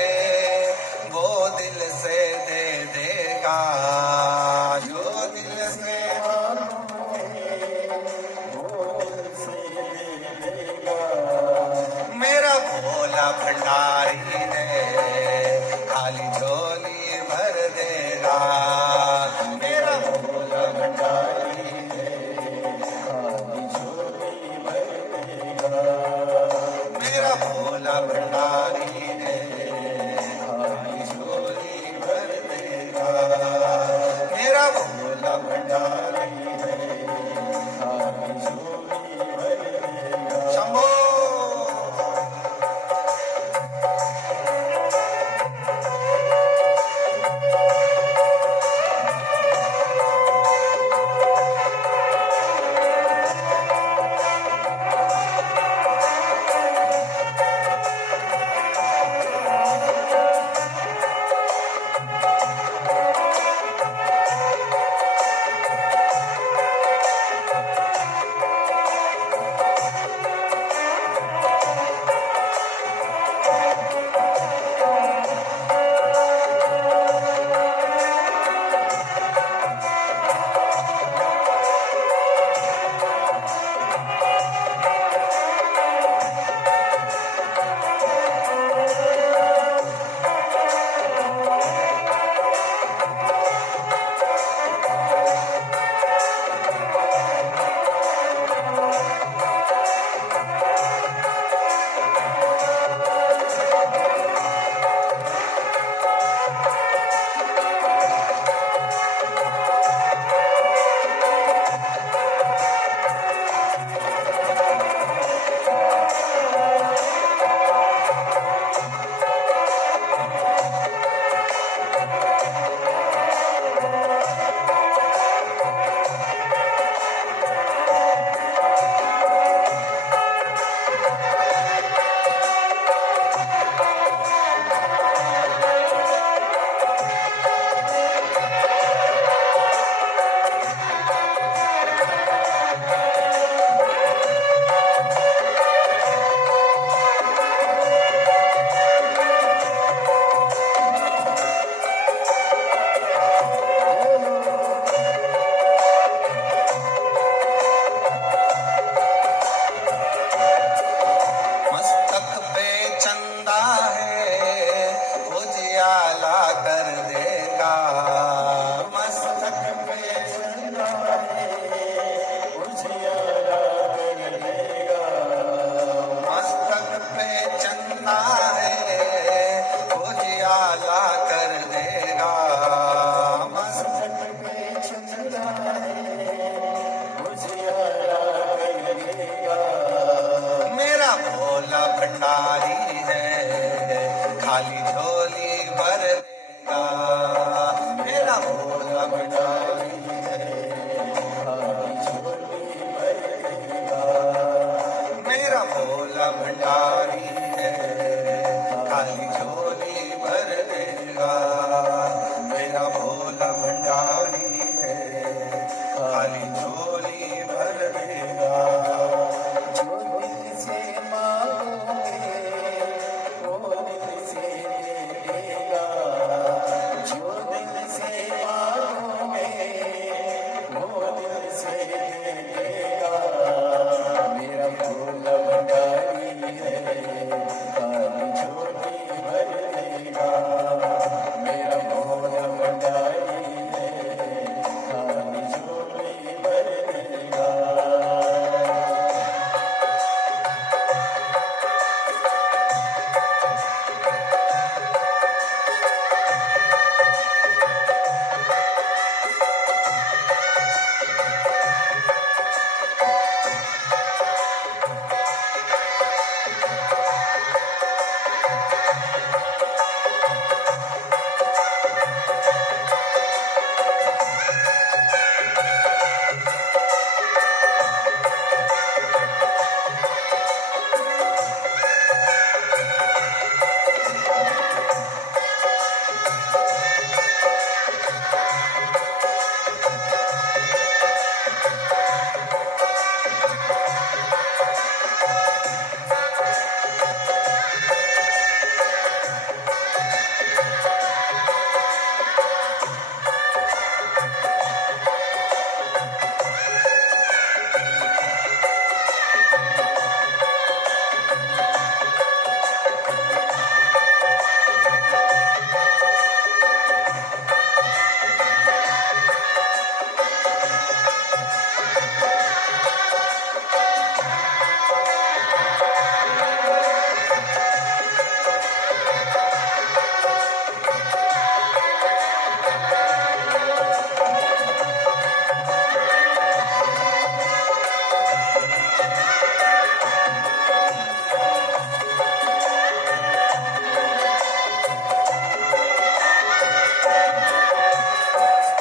उजाला कर देगा। मस्तक पे चंदा है उजियारा कर देगा। मेरा भोला भंडारी है खाली झोली भर देगा। मेरा भोला भंडारी खाली झोली भर देगा। मेरा भोला भंडारी है खाली झोली भर देगा। मेरा भोला भंडारी है खाली झोली भर देगा। जो दिल से मांगोगे वो दिल से दे देगा। जो दिल से मांगोगे वो दिल से दे देगा। मेरा भोला भंडारी है खाली झोली भर देगा। मेरा भोला भंडारी है खाली झोली भर देगा।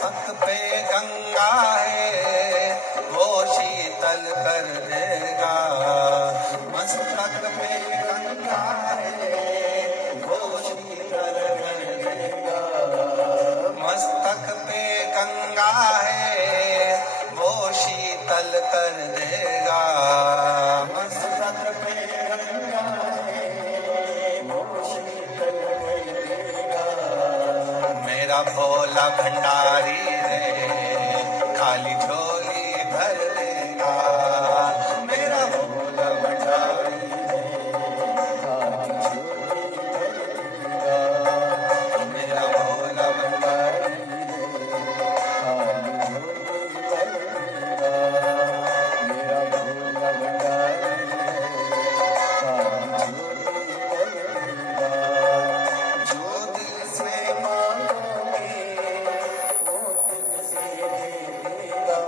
मस्तक पे गंगा है वो शीतल कर देगा। मस्तक पे गंगा है वो शीतल कर देगा। मस्तक पे गंगा है वो शीतल कर देगा। मस्तक पे गंगा है वो शीतल कर देगा। मेरा भोला भंडारी है खाली झोली भर देगा। मेरा भोला भंडारी खाली झोली भर देगा। मेरा भोला भंडारी खाली झोली भर देगा। मेरा भोला भंडारी खाली झोली भर देगा। जो दिल से मांगोगे वो दिल से दे देगा।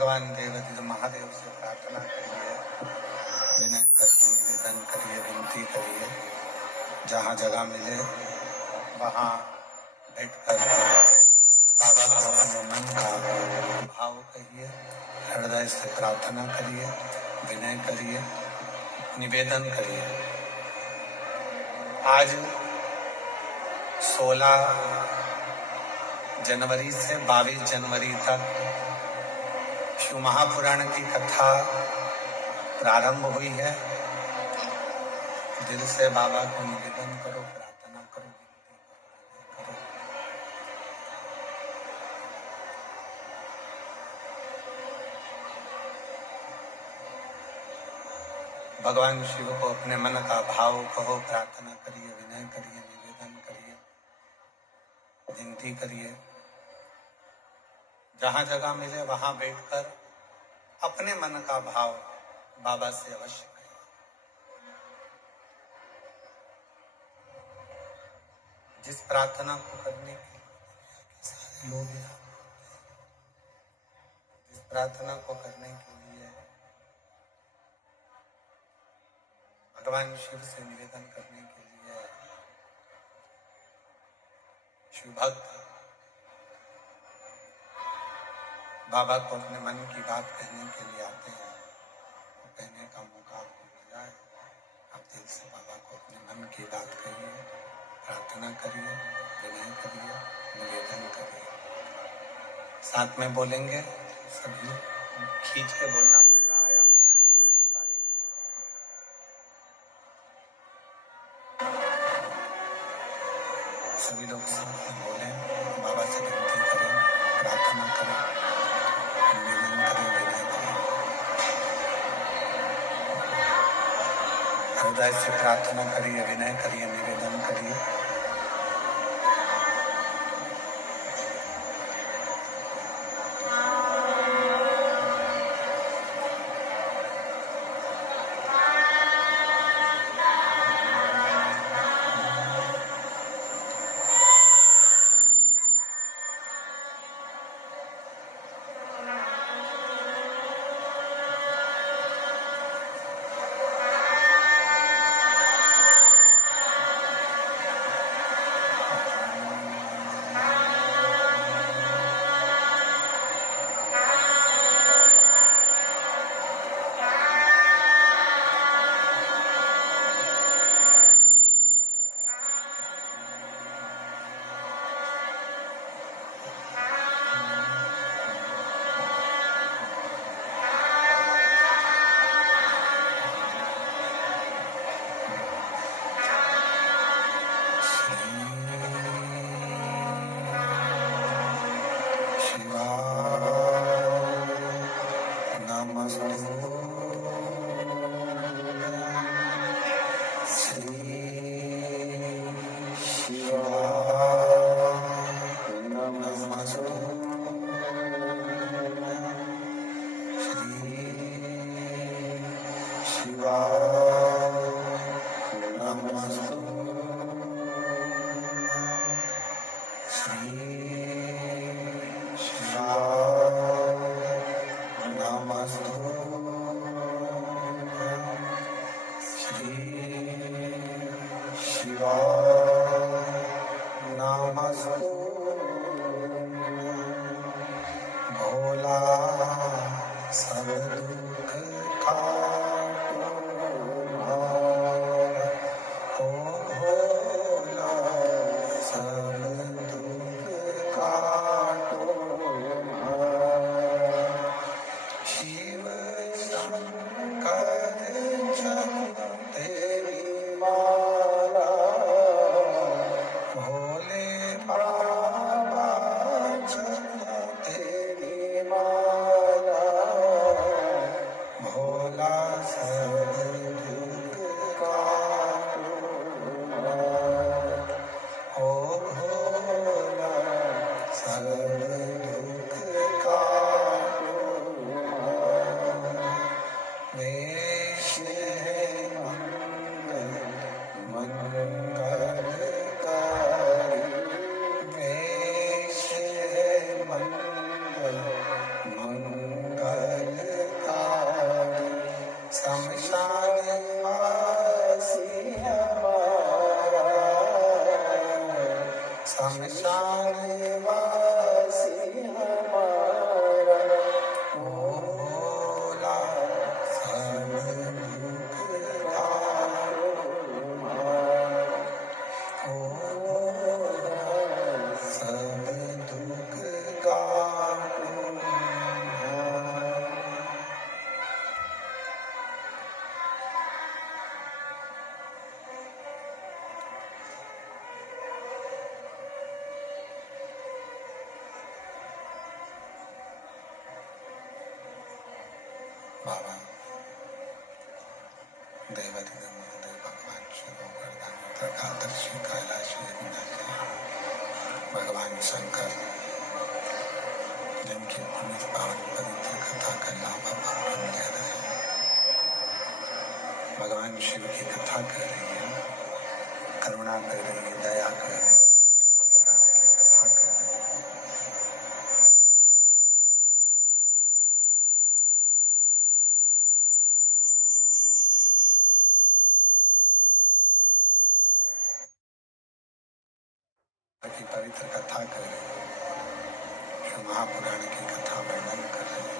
भगवान देवाधिदेव महादेव से प्रार्थना करिए, विनय करिए, निवेदन करिए, विनती करिए, जहाँ जगह मिले वहाँ बैठकर बाबा को अपने मन का भाव कहिए, हृदय से प्रार्थना करिए, विनय करिए, निवेदन करिए। आज 16 जनवरी से 22 जनवरी तक शिव महापुराण की कथा प्रारंभ हुई है। दिल से बाबा को निवेदन करो, प्रार्थना करो, विनती करो। भगवान शिव को अपने मन का भाव कहो, प्रार्थना करिए, विनय करिए, निवेदन करिए, विनती करिए। जहाँ जगह मिले वहाँ बैठकर अपने मन का भाव बाबा से अवश्य करिए। जिस प्रार्थना को करने के सारे लोग हैं, जिस प्रार्थना को करने के लिए भगवान शिव से निवेदन करने के लिए शिव भक्त बाबा को अपने मन की बात कहने के लिए आते हैं, वो कहने का मौका आपको मिला है। आप दिल से बाबा को अपने मन की बात कहिए, प्रार्थना करिए, विनय करिए, निवेदन करिए। साथ में बोलेंगे, सभी खींच के बोलना पड़ रहा है, आप निकल पा रही है। सभी लोग साथ में बोलें, बाबा से विनती करें, प्रार्थना करें, निवेदन करें, विनय करें। हृदय से प्रार्थना करिए, विनय करिए, निवेदन करिए। भोला शमशान वासी हमारा भोला सब दुख हारो सब दुख गारो। बाबा देवती देव भगवान शिव प्रकादर्शी कैलाश भगवान शंकर जिनकी पुण्य पावन पवित्र कथा का लाभ हम ले रहे हैं, भगवान शिव की कथा कर रही है, करुणा कर रही है, दया कर रही है, महापुराण की कथा कर रही है। की पवित्र कथा कर रहे हैं, शिव महापुराण की कथा वर्णन कर रहे हैं।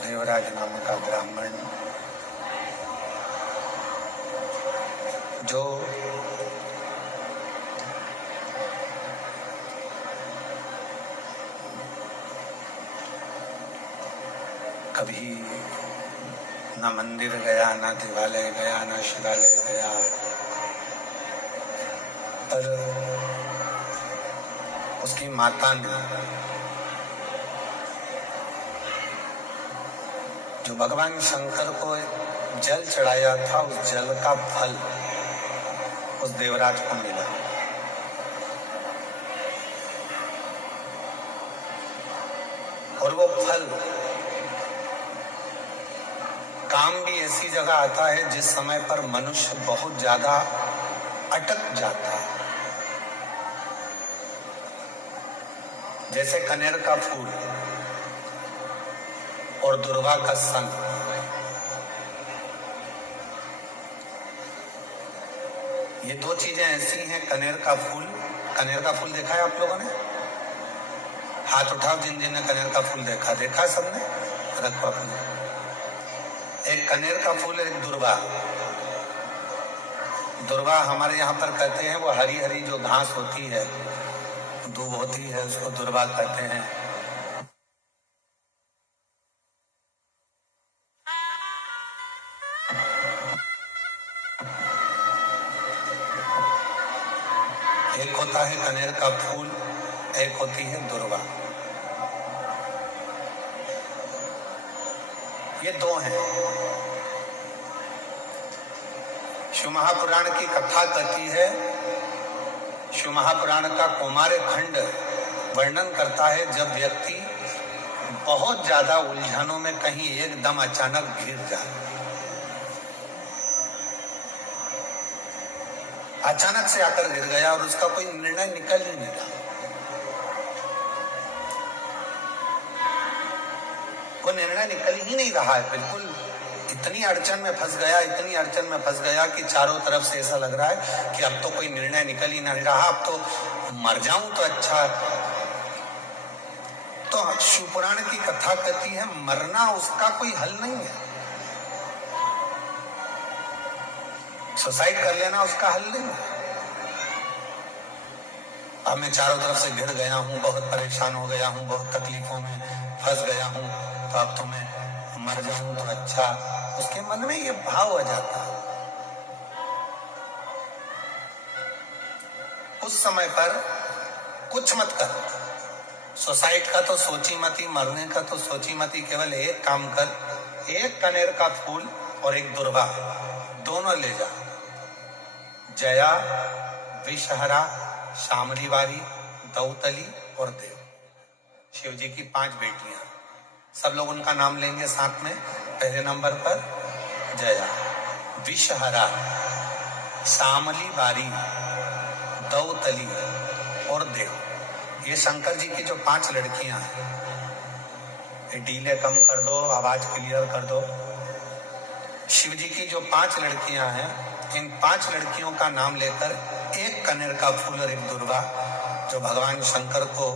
देवराज नाम का ब्राह्मण जो कभी न मंदिर गया, न देवालय गया, न शिवालय गया, पर उसकी माता ने जो भगवान शंकर को जल चढ़ाया था, उस जल का फल उस देवराज को मिला। और वो फल काम भी ऐसी जगह आता है जिस समय पर मनुष्य बहुत ज्यादा अटक जाता है, जैसे कनेर का फूल और दुर्वा का सन। ये दो चीजें ऐसी हैं, कनेर का फूल देखा है आप लोगों ने? हाथ उठाओ जिन जिन ने कनेर का फूल देखा है सबने, रखो अपने। एक कनेर का फूल, एक दुर्वा। दुर्वा हमारे यहाँ पर कहते हैं वो हरी हरी जो घास होती है, दूब होती है, उसको दुर्वा कहते हैं। एक होता है कनेर का फूल, एक होती है दुर्वा। ये दो हैं। शिव महापुराण की कथा कहती है, शिव महापुराण का कौमार्य खंड वर्णन करता है जब व्यक्ति बहुत ज्यादा उलझनों में कहीं एकदम अचानक घिर जाए, अचानक से आकर गिर गया और उसका कोई निर्णय निकल ही नहीं रहा, वो निर्णय निकल ही नहीं रहा है, बिल्कुल इतनी अड़चन में फंस गया कि चारों तरफ से ऐसा लग रहा है कि अब तो कोई निर्णय निकल ही नहीं रहा, अब तो मर जाऊं तो अच्छा। तो शिव पुराण की कथा कहती है मरना उसका कोई हल नहीं है, सुसाइड कर लेना उसका हल नहीं है। अब मैं चारों तरफ से घिर गया हूं, बहुत परेशान हो गया हूं, बहुत तकलीफों में फंस गया हूं, तो अब तो मैं मर जाऊं तो अच्छा, उसके मन में ये भाव आ जाता है। उस समय पर कुछ मत कर, सुसाइड का तो सोची मत ही, मरने का तो सोची मत ही, केवल एक काम कर, एक कनेर का फूल और एक दुर्वा दोनों ले जा। जया, विषहरा, शामली वारी, दौतली और देव, शिव जी की 5 बेटियां। सब लोग उनका नाम लेंगे साथ में। पहले नंबर पर जया, विषहरा, शामली वारी, दौतली और देव। ये शंकर जी की जो 5 लड़कियां हैं, डीले कम कर दो, आवाज क्लियर कर दो। शिव जी की जो 5 लड़कियां हैं, इन 5 लड़कियों का नाम लेकर एक कनेर का फूल और एक दुर्वा जो भगवान शंकर को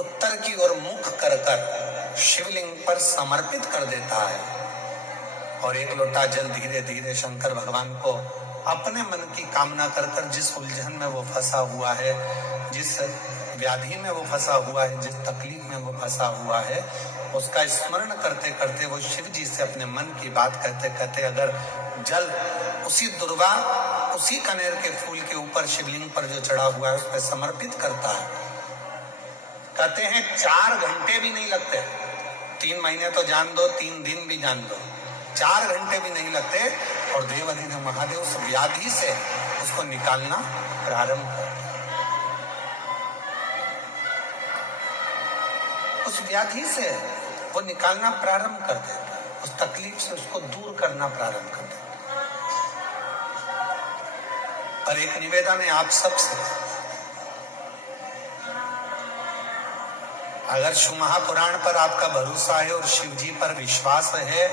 उत्तर की ओर मुख कर कर शिवलिंग पर समर्पित कर देता है और एक लोटा जल धीरे धीरे शंकर भगवान को अपने मन की कामना कर कर जिस उलझन में वो फंसा हुआ है, जिस व्याधि में वो फंसा हुआ है, जिस तकलीफ में वो फंसा हुआ है, उसका स्मरण करते करते वो शिव जी से अपने मन की बात कहते कहते अगर जल उसी दुर्वा, उसी कनेर के फूल के ऊपर शिवलिंग पर जो चढ़ा हुआ है उस पर समर्पित करता है, कहते हैं 4 घंटे भी नहीं लगते। 3 महीने तो जान दो, 3 दिन भी जान दो, 4 घंटे भी नहीं लगते और देवाधिदेव महादेव उस व्याधि से उसको निकालना प्रारंभ कर, उस व्याधि से वो निकालना प्रारंभ कर देता, उस तकलीफ से उसको दूर करना प्रारंभ कर देता। और एक निवेदन है आप सबसे, अगर शिव महापुराण पर आपका भरोसा है और शिव जी पर विश्वास है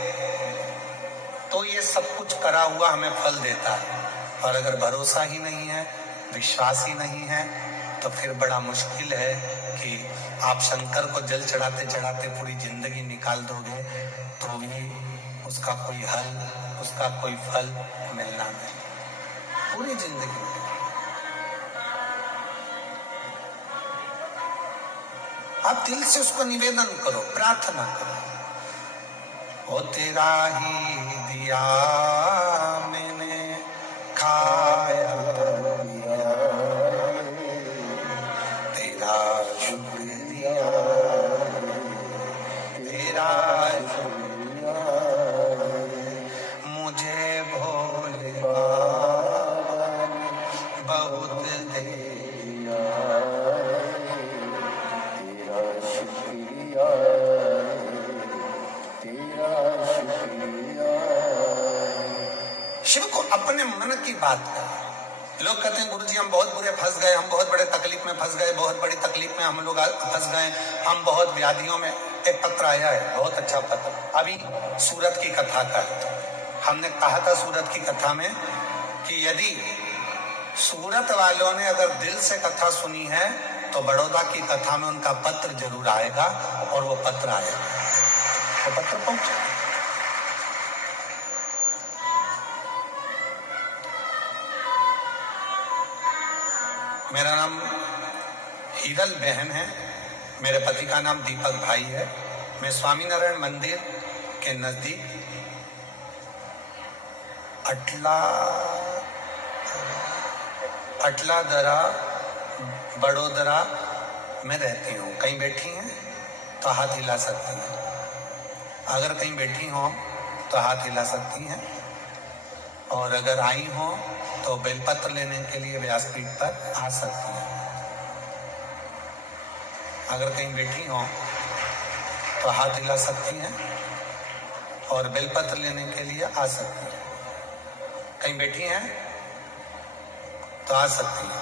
तो ये सब कुछ करा हुआ हमें फल देता है, और अगर भरोसा ही नहीं है, विश्वास ही नहीं है, तो फिर बड़ा मुश्किल है कि आप शंकर को जल चढ़ाते चढ़ाते पूरी जिंदगी निकाल दोगे तो भी उसका कोई हल, उसका कोई फल मिलना नहीं, पूरी जिंदगी। आप दिल से उसको निवेदन करो, प्रार्थना करो, ओ तेरा ही दिया मैंने खाया पिया, तेरा शुक्रिया, तेरा शुक्रिया, मुझे भोले बाबा ने बहुत दिया, तेरा शुक्रिया, तेरा शुक्रिया। शिव को अपने मन की बात कर। लोग कहते हैं गुरुजी हम बहुत बुरे फंस गए, हम बहुत बड़े तकलीफ में फंस गए, बहुत बड़ी तकलीफ में हम लोग फंस गए, हम बहुत व्याधियों में। एक पत्र आया है, बहुत अच्छा पत्र, अभी सूरत की कथा का है। हमने कहा था सूरत की कथा में कि यदि सूरत वालों ने अगर दिल से कथा सुनी है तो बड़ौदा की कथा में उनका पत्र जरूर आएगा, और वो पत्र आएगा, वो पत्र पहुंचा। मेरा नाम हीरल बहन है, मेरे पति का नाम दीपक भाई है। मैं स्वामीनारायण मंदिर के नजदीक अटलादरा बड़ोदरा में रहती हूँ। कहीं बैठी हैं तो हाथ हिला सकती हैं, अगर कहीं बैठी हो तो हाथ हिला सकती हैं, और अगर आई हो तो बेलपत्र लेने के लिए व्यासपीठ पर आ सकती हैं। अगर कहीं बैठी हो तो हाथ हिला सकती हैं और बेलपत्र लेने के लिए आ सकती हैं। कहीं बैठी हैं तो आ सकती हैं।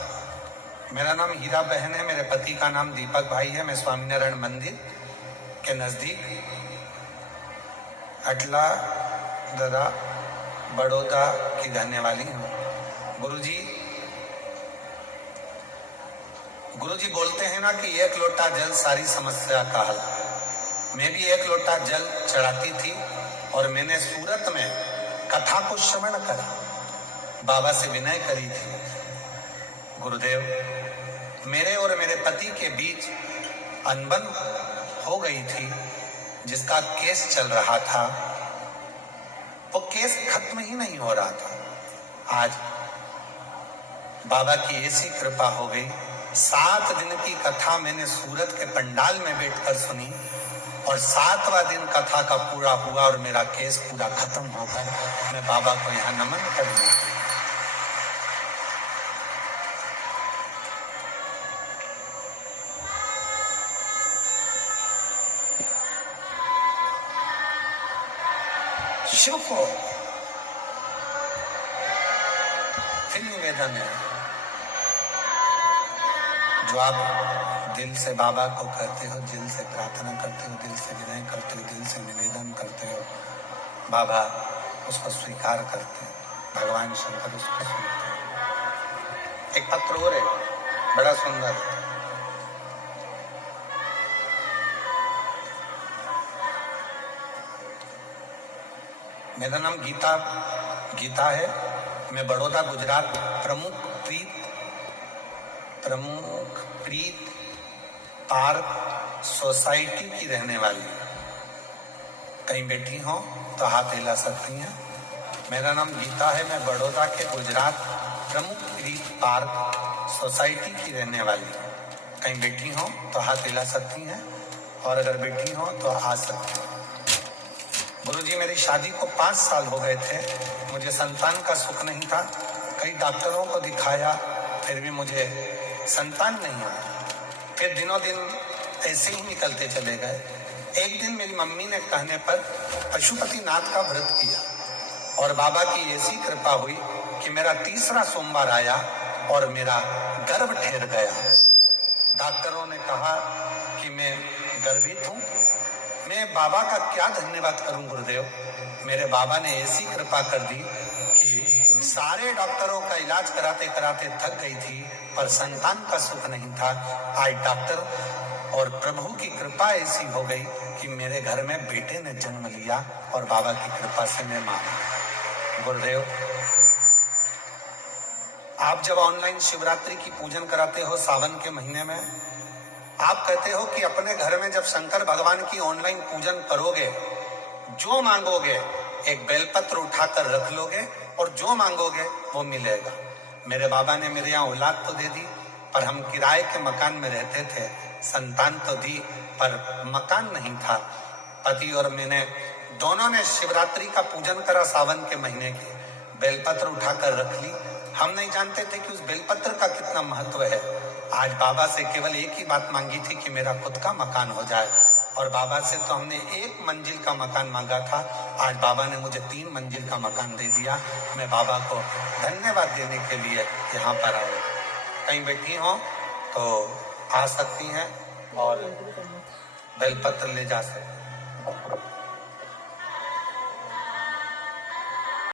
मेरा नाम हीरा बहन है, मेरे पति का नाम दीपक भाई है। मैं स्वामीनारायण मंदिर के नजदीक अटलादरा बड़ौदा की रहने वाली हूँ। गुरुजी बोलते हैं ना कि 1 लोटा जल सारी समस्या का हल। मैं भी 1 लोटा जल चढ़ाती थी और मैंने सूरत में कथा को श्रवण करा, बाबा से विनय करी थी, गुरुदेव मेरे और मेरे पति के बीच अनबन हो गई थी, जिसका केस चल रहा था, वो केस खत्म ही नहीं हो रहा था। आज बाबा की ऐसी कृपा हो गई, 7 दिन की कथा मैंने सूरत के पंडाल में बैठकर सुनी और 7वां दिन कथा का पूरा हुआ और मेरा केस पूरा खत्म हो गया। मैं बाबा को यहाँ नमन करने शिव को फिर निवेदन है, जो आप दिल से बाबा को कहते हो, दिल से प्रार्थना करते हो, दिल से विनय करते हो, दिल से निवेदन करते हो, बाबा उसको स्वीकार करते हैं, भगवान शंकर उसको सुनते हैं। एक पत्र और है बड़ा सुंदर है। मेरा नाम गीता है। मैं बड़ौदा गुजरात प्रमुख प्रीत पार्क सोसाइटी की रहने वाली हूँ। कहीं बैठी हो तो हाथ हिला सकती हैं। मेरा नाम गीता है। मैं बड़ौदा के गुजरात प्रमुख प्रीत पार्क सोसाइटी की रहने वाली हूँ। कहीं बैठी हो तो हाथ हिला सकती हैं, और अगर बैठी हो तो आ सकती हैं। गुरुजी, मेरी शादी को 5 साल हो गए थे। मुझे संतान का सुख नहीं था। कई डॉक्टरों को दिखाया, फिर भी मुझे संतान नहीं आया। फिर दिनों दिन ऐसे ही निकलते चले गए। एक दिन मेरी मम्मी ने कहने पर पशुपतिनाथ का व्रत किया, और बाबा की ऐसी कृपा हुई कि मेरा 3रा सोमवार आया और मेरा गर्भ ठहर गया। डॉक्टरों ने कहा कि मैं गर्भित हूँ। मैं बाबा का क्या धन्यवाद करूं गुरुदेव। मेरे बाबा ने ऐसी कृपा कर दी कि सारे डॉक्टरों का इलाज कराते कराते थक गई थी, पर संतान का सुख नहीं था। आज डॉक्टर और प्रभु की कृपा ऐसी हो गई कि मेरे घर में बेटे ने जन्म लिया, और बाबा की कृपा से मैं मां। गुरुदेव, आप जब ऑनलाइन शिवरात्रि की पूजन कराते हो सावन के महीने में, आप कहते हो कि अपने घर में जब शंकर भगवान की ऑनलाइन पूजन करोगे, जो मांगोगे एक बेलपत्र उठाकर रख लोगे, और जो मांगोगे वो मिलेगा। मेरे बाबा ने मेरे यहाँ औलाद तो दे दी, पर हम किराए के मकान में रहते थे। संतान तो दी, पर मकान नहीं था। पति और मैंने दोनों ने शिवरात्रि का पूजन करा सावन के महीने की। बेलपत्र उठाकर रख ली। हम नहीं जानते थे कि उस बेलपत्र का कितना महत्व है। आज बाबा से केवल एक ही बात मांगी थी कि मेरा खुद का मकान हो जाए, और बाबा से तो हमने 1 मंजिल का मकान मांगा था। आज बाबा ने मुझे 3 मंजिल का मकान दे दिया। मैं बाबा को धन्यवाद देने के लिए यहाँ पर आया। कहीं बैठी हो तो आ सकती हैं और बेलपत्र ले जा सकती हैं।